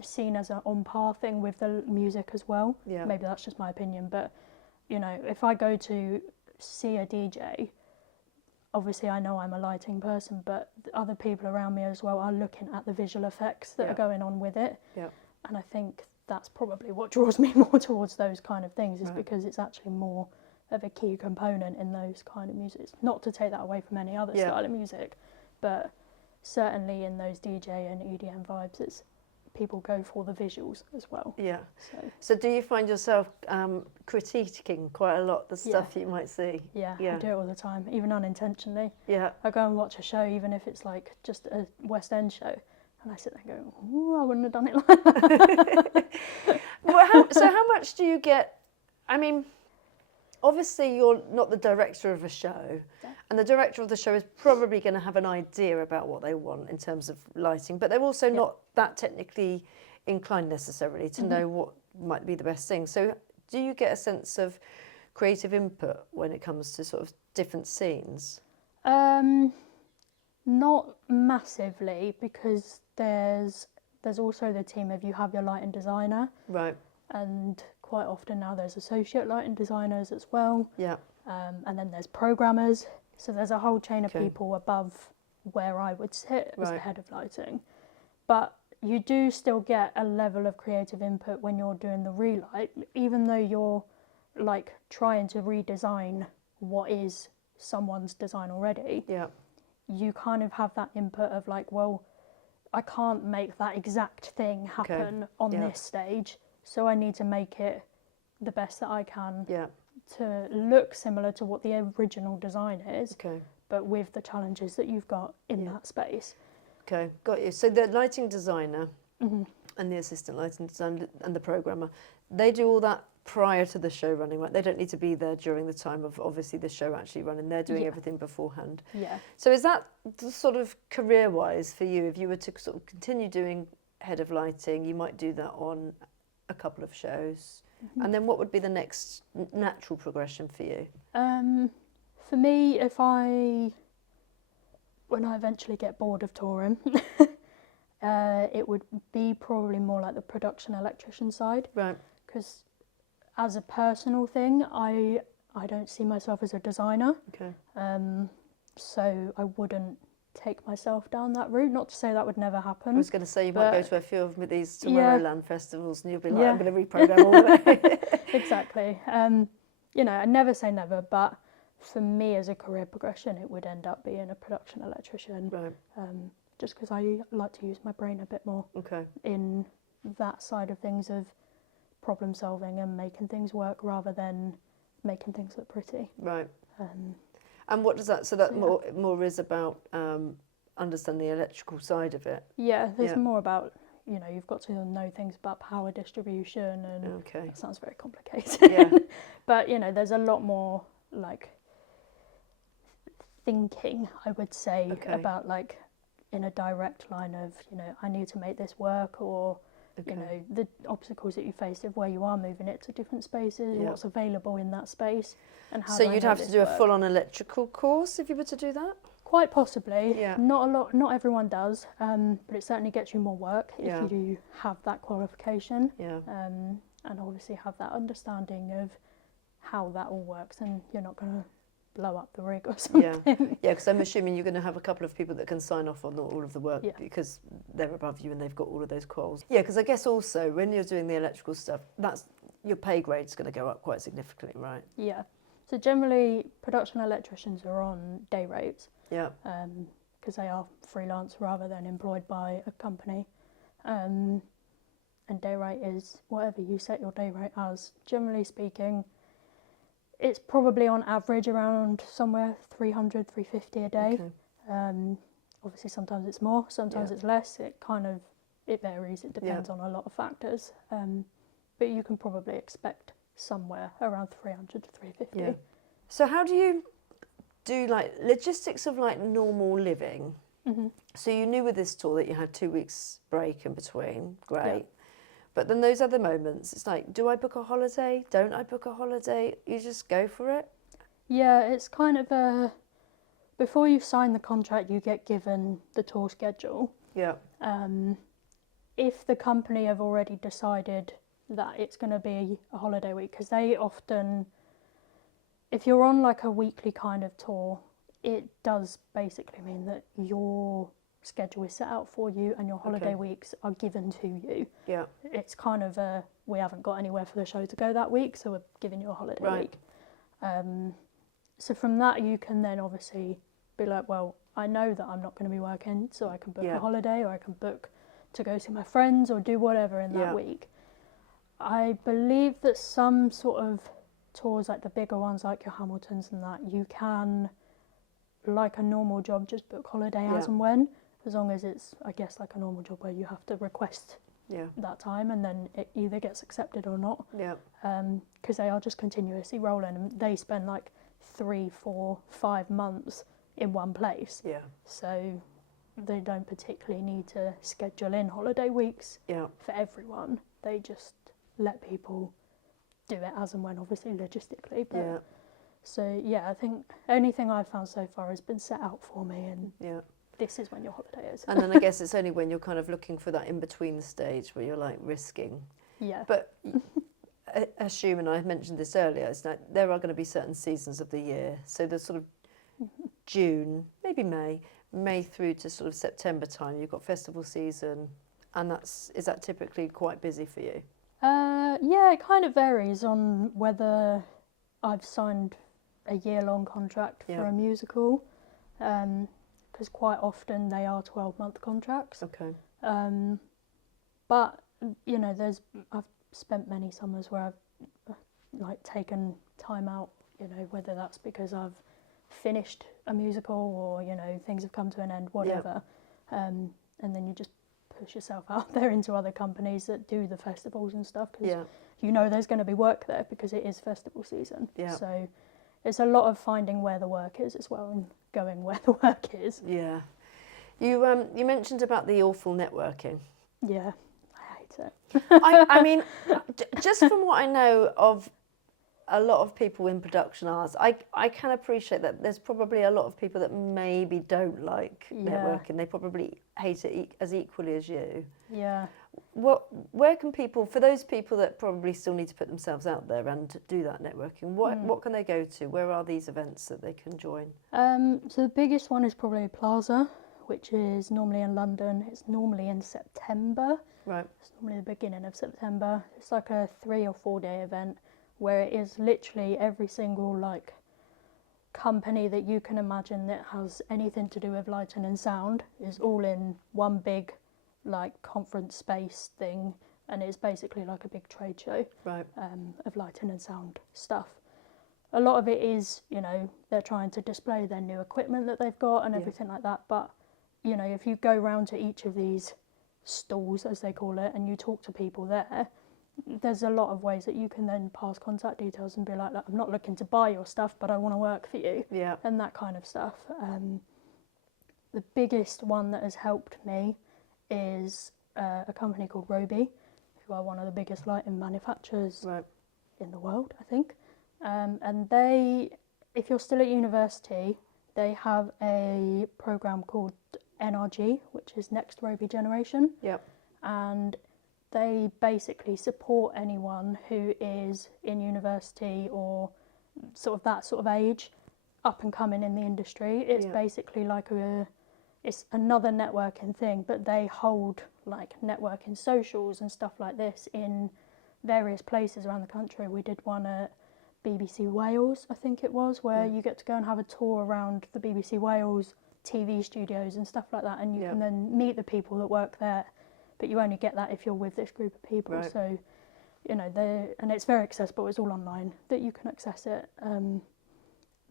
seen as an on-par thing with the music as well. Yeah. Maybe that's just my opinion, but you know, if I go to see a DJ, obviously I know I'm a lighting person, but the other people around me as well are looking at the visual effects that are going on with it. Yeah. And I think that's probably what draws me more towards those kind of things, is because it's actually more of a key component in those kind of music. Not to take that away from any other style of music, but certainly in those DJ and EDM vibes, it's people go for the visuals as well. Yeah. So do you find yourself critiquing quite a lot the stuff you might see? Yeah, I do it all the time, even unintentionally. Yeah. I go and watch a show, even if it's like just a West End show, and I sit there and go, "Ooh, I wouldn't have done it like that." Well, so how much do you get? I mean, obviously you're not the director of a show, and the director of the show is probably going to have an idea about what they want in terms of lighting, but they're also not that technically inclined necessarily to know what might be the best thing. So do you get a sense of creative input when it comes to sort of different scenes? Not massively, because there's also the team of, you have your lighting designer, Right. and quite often now there's associate lighting designers as well. Yeah. And then there's programmers. So there's a whole chain of people above where I would sit as the head of lighting. But you do still get a level of creative input when you're doing the relight, even though you're like trying to redesign what is someone's design already. Yeah. You kind of have that input of like, well, I can't make that exact thing happen on this stage, so I need to make it the best that I can to look similar to what the original design is, but with the challenges that you've got in that space. Okay, got you. So the lighting designer and the assistant lighting designer and the programmer, they do all that prior to the show running, right? They don't need to be there during the time of obviously the show actually running. They're doing everything beforehand. Yeah. So is that the sort of career-wise for you? If you were to sort of continue doing head of lighting, you might do that on a couple of shows. And then what would be the next natural progression for you? For me, when I eventually get bored of touring, it would be probably more like the production electrician side. Right. Because as a personal thing, I don't see myself as a designer. Okay. So I wouldn't take myself down that route. Not to say that would never happen. I was going to say you might go to a few of these Tomorrowland festivals and you'll be like, I'm going to reprogram all of it. Exactly. You know, I never say never, but for me as a career progression, it would end up being a production electrician. Right. Just because I like to use my brain a bit more in that side of things of problem solving and making things work rather than making things look pretty. Right. And what does that, so that more is about understanding the electrical side of it? Yeah, there's more about, you know, you've got to know things about power distribution, and that sounds very complicated. Yeah. But, you know, there's a lot more, like, thinking, I would say, about, like, in a direct line of, you know, I need to make this work, or, you know, the obstacles that you face of where you are moving it to different spaces, what's available in that space, and how So you'd have to do a full-on electrical course if you were to do that? Quite possibly. Yeah. Not everyone does, but it certainly gets you more work Yeah. if you do have that qualification. Yeah. And obviously have that understanding of how that all works, and you're not going to blow up the rig or something. Yeah, because I'm assuming you're going to have a couple of people that can sign off on all of the work because they're above you and they've got all of those quals. Yeah, because I guess also when you're doing the electrical stuff, that's your pay grade's going to go up quite significantly, right? Yeah. So generally, production electricians are on day rates. Yeah. Because they are freelance rather than employed by a company. And day rate is whatever you set your day rate as. Generally speaking, it's probably on average around somewhere 300, 350 a day. Okay. Obviously sometimes it's more, sometimes it's less. It varies, it depends on a lot of factors. But you can probably expect somewhere around 300 to 350. Yeah. So how do you do like logistics of like normal living? Mm-hmm. So you knew with this tour that you had 2 weeks break in between, great. Yeah. But then those other moments, it's like, do I book a holiday? Don't I book a holiday? You just go for it? Yeah, it's kind of before you sign the contract, you get given the tour schedule. Yeah. If the company have already decided that it's going to be a holiday week, because they often, if you're on like a weekly kind of tour, it does basically mean that your schedule is set out for you and your holiday weeks are given to you. Yeah. It's kind of we haven't got anywhere for the show to go that week, so we're giving you a holiday week. So from that you can then obviously be like, well, I know that I'm not going to be working, so I can book a holiday, or I can book to go see my friends or do whatever in that week. I believe that some sort of tours, like the bigger ones like your Hamiltons and that, you can, like a normal job, just book holiday as and when, as long as it's, I guess, like a normal job where you have to request that time and then it either gets accepted or not. Yeah. Because they are just continuously rolling and they spend like 3, 4, 5 months in one place. Yeah. So they don't particularly need to schedule in holiday weeks for everyone. They just let people do it as and when, obviously logistically. But so yeah, I think anything I've found so far has been set out for me, and this is when your holiday is. And then I guess it's only when you're kind of looking for that in between stage where you're like risking. Yeah. But assume, and I mentioned this earlier, it's like there are going to be certain seasons of the year. So the sort of June, maybe May through to sort of September time, you've got festival season, and is that typically quite busy for you? Yeah, it kind of varies on whether I've signed a year-long contract for a musical, because quite often they are 12-month contracts. Okay. But you know, I've spent many summers where I've like taken time out. You know, whether that's because I've finished a musical or you know things have come to an end, whatever, and then you just push yourself out there into other companies that do the festivals and stuff, because you know there's going to be work there because it is festival season. So it's a lot of finding where the work is as well and going where the work is. Yeah. You mentioned about the awful networking. Yeah, I hate it. I mean, just from what I know of a lot of people in production arts, I can appreciate that there's probably a lot of people that maybe don't like networking. They probably hate it as equally as you. Yeah. Where can people, for those people that probably still need to put themselves out there and do that networking, what can they go to? Where are these events that they can join? So the biggest one is probably Plaza, which is normally in London. It's normally in September. Right. It's normally the beginning of September. It's like a 3 or 4 day event where it is literally every single like company that you can imagine that has anything to do with lighting and sound is all in one big like conference space thing, and it's basically like a big trade show of lighting and sound stuff. A lot of it is, you know, they're trying to display their new equipment that they've got and everything like that, but you know, if you go round to each of these stalls, as they call it, and you talk to people there, there's a lot of ways that you can then pass contact details and be like, I'm not looking to buy your stuff, but I want to work for you, and that kind of stuff. The biggest one that has helped me is a company called Roby, who are one of the biggest lighting manufacturers in the world, I think. And they, if you're still at university, they have a program called NRG, which is Next Roby Generation. Yep. And they basically support anyone who is in university or sort of that sort of age, up and coming in the industry. It's basically like it's another networking thing, but they hold like networking socials and stuff like this in various places around the country. We did one at BBC Wales, I think it was, where you get to go and have a tour around the BBC Wales TV studios and stuff like that, and you can then meet the people that work there, but you only get that if you're with this group of people. Right. So, you know, and it's very accessible. It's all online that you can access it.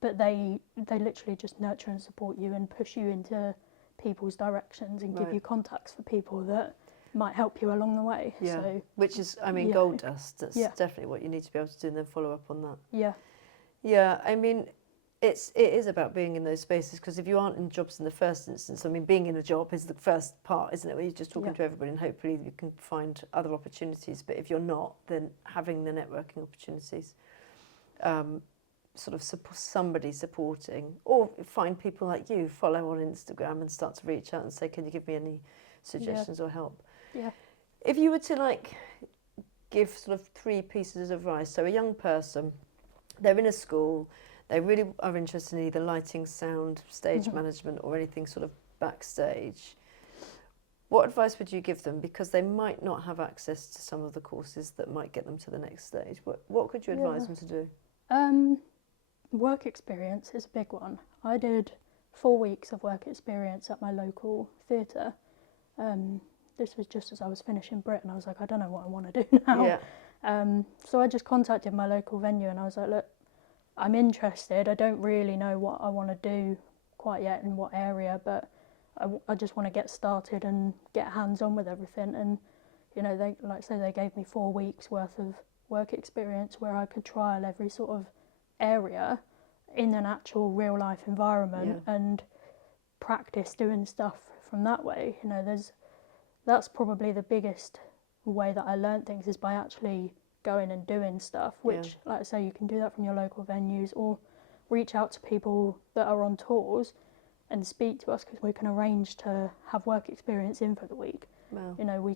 But they literally just nurture and support you and push you into people's directions and give you contacts for people that might help you along the way. Yeah. So, which is, I mean, gold dust. That's definitely what you need to be able to do, and then follow up on that. Yeah. Yeah, I mean, it is about being in those spaces, because if you aren't in jobs in the first instance, I mean, being in a job is the first part, isn't it, where you're just talking to everybody and hopefully you can find other opportunities. But if you're not, then having the networking opportunities, sort of somebody supporting, or find people like you, follow on Instagram and start to reach out and say, can you give me any suggestions or help? Yeah. If you were to like give sort of 3 pieces of advice, so a young person, they're in a school, they really are interested in either lighting, sound, stage management, or anything sort of backstage. What advice would you give them? Because they might not have access to some of the courses that might get them to the next stage. What could you advise them to do? Work experience is a big one. I did 4 weeks of work experience at my local theatre. This was just as I was finishing Brit, and I was like, I don't know what I want to do now. Yeah. So I just contacted my local venue and I was like, look, I'm interested. I don't really know what I want to do quite yet in what area, but I just want to get started and get hands-on with everything. And, you know, they, like I say, they gave me 4 weeks worth of work experience where I could trial every sort of area in an actual real-life environment and practice doing stuff from that way. You know, that's probably the biggest way that I learned things, is by actually going and doing stuff, which, like I say, you can do that from your local venues, or reach out to people that are on tours and speak to us, because we can arrange to have work experience in for the week. Wow. You know,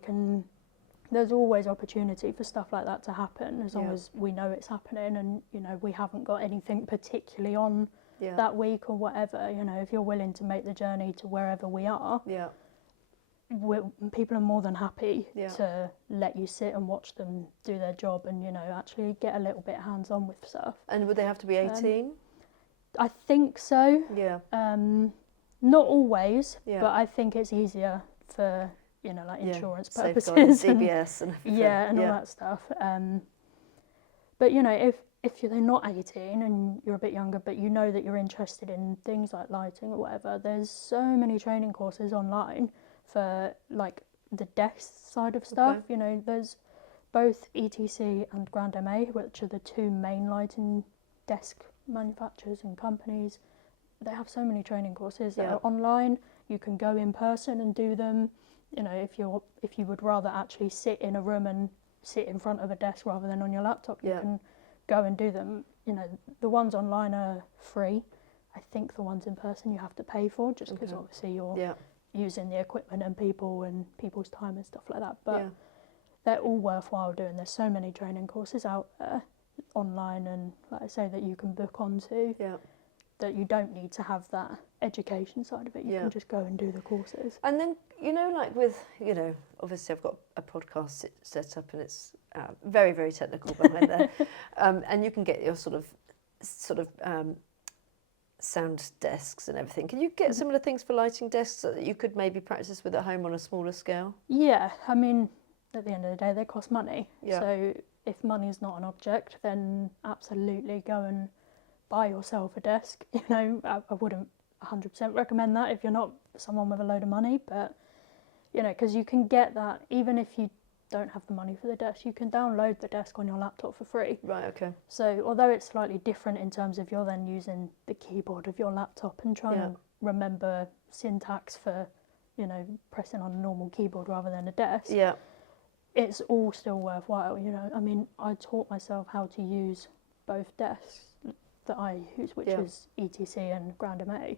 there's always opportunity for stuff like that to happen, as long as we know it's happening, and, you know, we haven't got anything particularly on that week or whatever. You know, if you're willing to make the journey to wherever we are, people are more than happy to let you sit and watch them do their job and, you know, actually get a little bit hands-on with stuff. And would they have to be 18? I think so. Yeah. Not always, Yeah. but I think it's easier for, you know, like insurance purposes. CBS and everything. Yeah, and all that stuff. But, you know, if they're not 18 and you're a bit younger, but you know that you're interested in things like lighting or whatever, there's so many training courses online for like the desk side of stuff. You know, there's both ETC and Grand MA, which are the 2 main lighting desk manufacturers and companies. They have so many training courses that are online. You can go in person and do them. You know, if you would rather actually sit in a room and sit in front of a desk rather than on your laptop, you can go and do them. You know, the ones online are free. I think the ones in person you have to pay for, just because obviously you're using the equipment and people's time and stuff like that. But they're all worthwhile doing. There's so many training courses out there online, and like I say, that you can book onto, that you don't need to have that education side of it. You can just go and do the courses. And then, you know, like with, you know, obviously I've got a podcast set up and it's very, very technical behind there. And you can get your sort of sound desks and everything. Can you get similar things for lighting desks that you could maybe practice with at home on a smaller scale? Yeah, I mean, at the end of the day, they cost money. So if money is not an object, then absolutely go and buy yourself a desk. You know, I wouldn't 100% recommend that if you're not someone with a load of money, but, you know, because you can get that, even if you don't have the money for the desk, you can download the desk on your laptop for free. Right, okay. So although it's slightly different in terms of you're then using the keyboard of your laptop and trying to remember syntax for, you know, pressing on a normal keyboard rather than a desk, it's all still worthwhile. You know, I mean, I taught myself how to use both desks that I use, which Yeah. is ETC and Grand MA,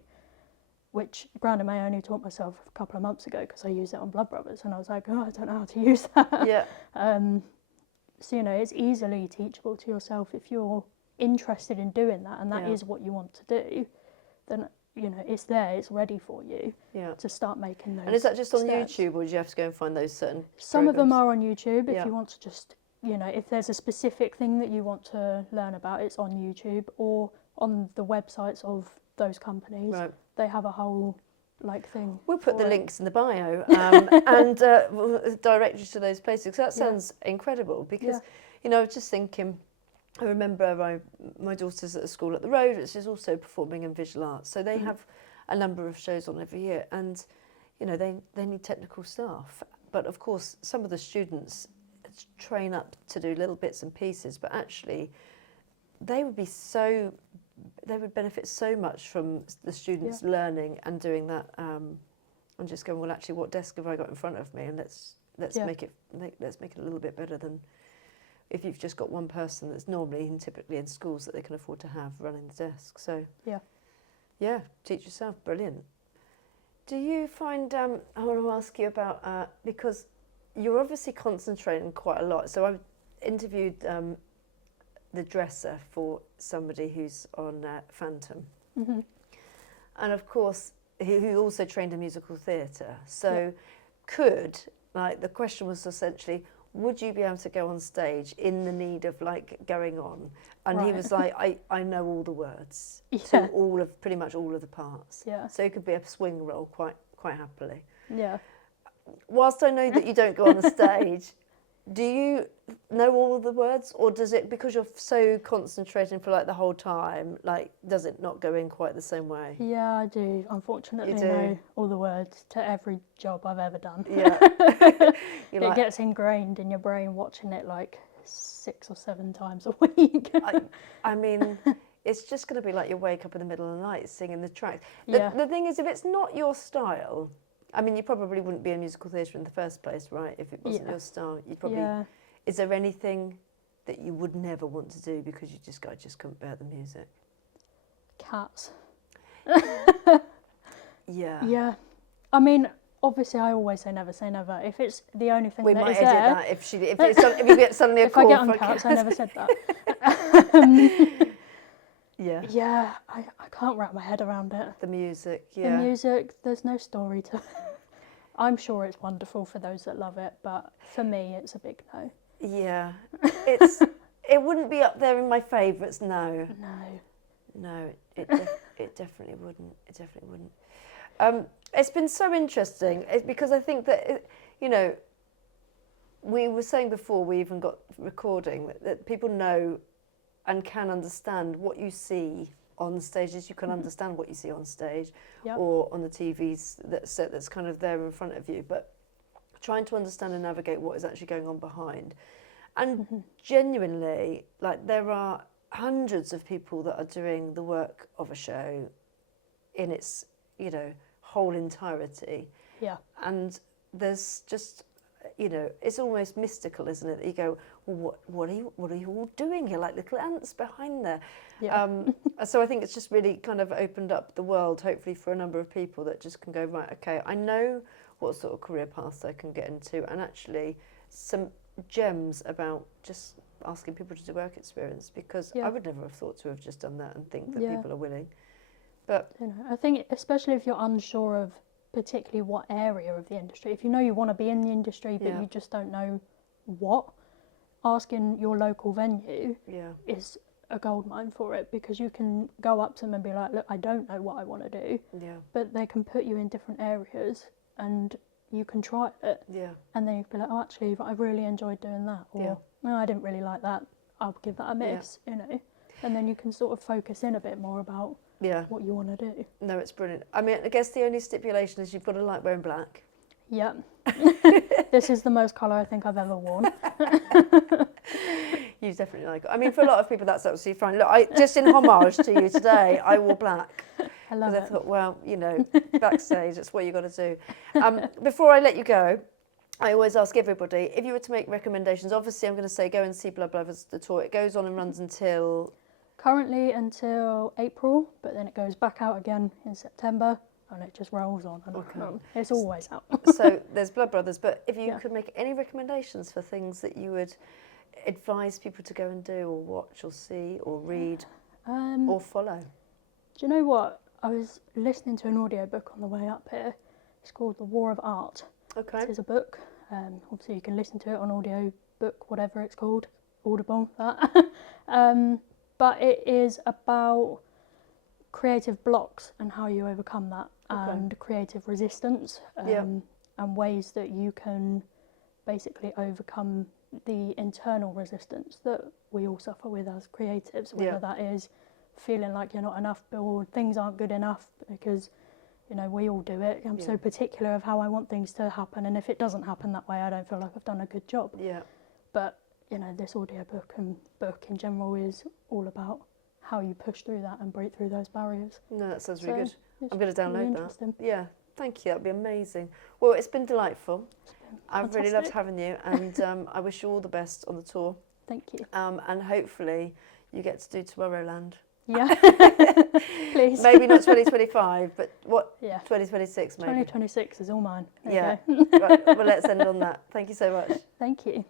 which Grand MA I only taught myself a couple of months ago because I used it on Blood Brothers, and I was like, oh, I don't know how to use that. Yeah. So, you know, it's easily teachable to yourself if you're interested in doing that, and that Yeah. is what you want to do, then, you know, it's there, it's ready for you Yeah. to start making those And is that just on steps. YouTube, or do you have to go and find those certain Some of them programs? are on YouTube if Yeah. you want to just, you know, if there's a specific thing that you want to learn about, it's on YouTube or on the websites of those companies. Right. They have a whole, like, thing. We'll put for the it. links in the bio and we'll direct you to those places. That sounds incredible because, Yeah. you know, I was just thinking, I remember my daughter's at a school at the road, which is also performing in visual arts. So they have a number of shows on every year, and, you know, they need technical staff. But of course, some of the students train up to do little bits and pieces, but actually they would benefit so much from the students learning and doing that, and just going, well, actually, what desk have I got in front of me, and let's make it a little bit better than if you've just got one person that's normally and typically in schools that they can afford to have running the desk. So yeah, teach yourself. Brilliant. Do you find I want to ask you about because you're obviously concentrating quite a lot. So I've interviewed the dresser for somebody who's on Phantom, and of course who also trained in musical theatre. So the question was essentially, would you be able to go on stage in the need of like going on? And he was like, I know all the words to pretty much all of the parts. Yeah. So it could be a swing role quite happily. Yeah. Whilst I know that you don't go on the stage, do you know all of the words, or does it, because you're so concentrating for like the whole time, like does it not go in quite the same way? Yeah, I do. Unfortunately, You do. know all the words to every job I've ever done. Yeah. It gets ingrained in your brain watching it like 6 or 7 times a week. I mean, it's just going to be like you wake up in the middle of the night singing the tracks. Yeah. The thing is, if it's not your style, I mean, you probably wouldn't be in musical theatre in the first place, right? If it wasn't your style, you'd probably... Yeah. Is there anything that you would never want to do because you just couldn't bear the music? Cats. Yeah. Yeah. I mean, obviously, I always say never say never. If it's the only thing We that might is edit there, that if you get suddenly a if I call get on for cats, I cats. never said that. Yeah. Yeah, I can't wrap my head around it. The music, The yeah. music, there's no story to it. I'm sure it's wonderful for those that love it, but for me, it's a big no. Yeah. It wouldn't be up there in my favourites, no. No, it definitely wouldn't. It definitely wouldn't. It's been so interesting because I think that, you know, we were saying before we even got recording that people know and can understand what you see on stages. You can understand what you see on stage or on the TVs that's kind of there in front of you, but trying to understand and navigate what is actually going on behind. And genuinely, like, there are hundreds of people that are doing the work of a show in its, you know, whole entirety. Yeah. And there's just, you know, it's almost mystical, isn't it? That you go, well, what are you all doing here, like little ants behind there? Yeah. So I think it's just really kind of opened up the world, hopefully, for a number of people that just can go, right, okay, I know what sort of career paths I can get into, and actually some gems about just asking people to do work experience, because I would never have thought to have just done that and think that people are willing. But you know, I think especially if you're unsure of particularly what area of the industry, if you know you want to be in the industry but you just don't know what, asking your local venue is a goldmine for it, because you can go up to them and be like, look, I don't know what I want to do, but they can put you in different areas and you can try it, and then you can be like, oh, actually, I really enjoyed doing that, or no, I didn't really like that, I'll give that a miss, you know, and then you can sort of focus in a bit more about what you want to do. No, it's brilliant. I mean, I guess the only stipulation is you've got to like wearing black. Yep. This is the most colour I think I've ever worn. You definitely like it. I mean, for a lot of people, that's absolutely fine. Look, just in homage to you today, I wore black. I love Because it. I thought, well, you know, backstage, it's what you got to do. Before I let you go, I always ask everybody, if you were to make recommendations, obviously I'm going to say go and see Blood Brothers, the tour. It goes on and runs until... Currently until April, but then it goes back out again in September, and it just rolls on and on and on. It's always out. So there's Blood Brothers, but if you Yeah. could make any recommendations for things that you would advise people to go and do, or watch, or see, or read, or follow. Do you know what? I was listening to an audiobook on the way up here. It's called The War of Art. Okay. It is a book. Obviously, you can listen to it on audiobook, whatever it's called, Audible, that. But it is about creative blocks and how you overcome that, and creative resistance, and ways that you can basically overcome the internal resistance that we all suffer with as creatives, whether that is feeling like you're not enough or things aren't good enough, because you know we all do it. I'm so particular of how I want things to happen, and if it doesn't happen that way, I don't feel like I've done a good job. But you know, this audiobook and book in general is all about how you push through that and break through those barriers. No, that sounds really good. It's I'm going to really download that. interesting. Yeah, thank you. That'd be amazing. Well, it's been delightful. I've really loved Fantastic. having you, and I wish you all the best on the tour. Thank you. And hopefully you get to do Tomorrowland. Yeah, please. Maybe not 2025, but what? Yeah. 2026 maybe. 2026 is all mine. There Yeah. you go. Right, well, let's end on that. Thank you so much. Thank you.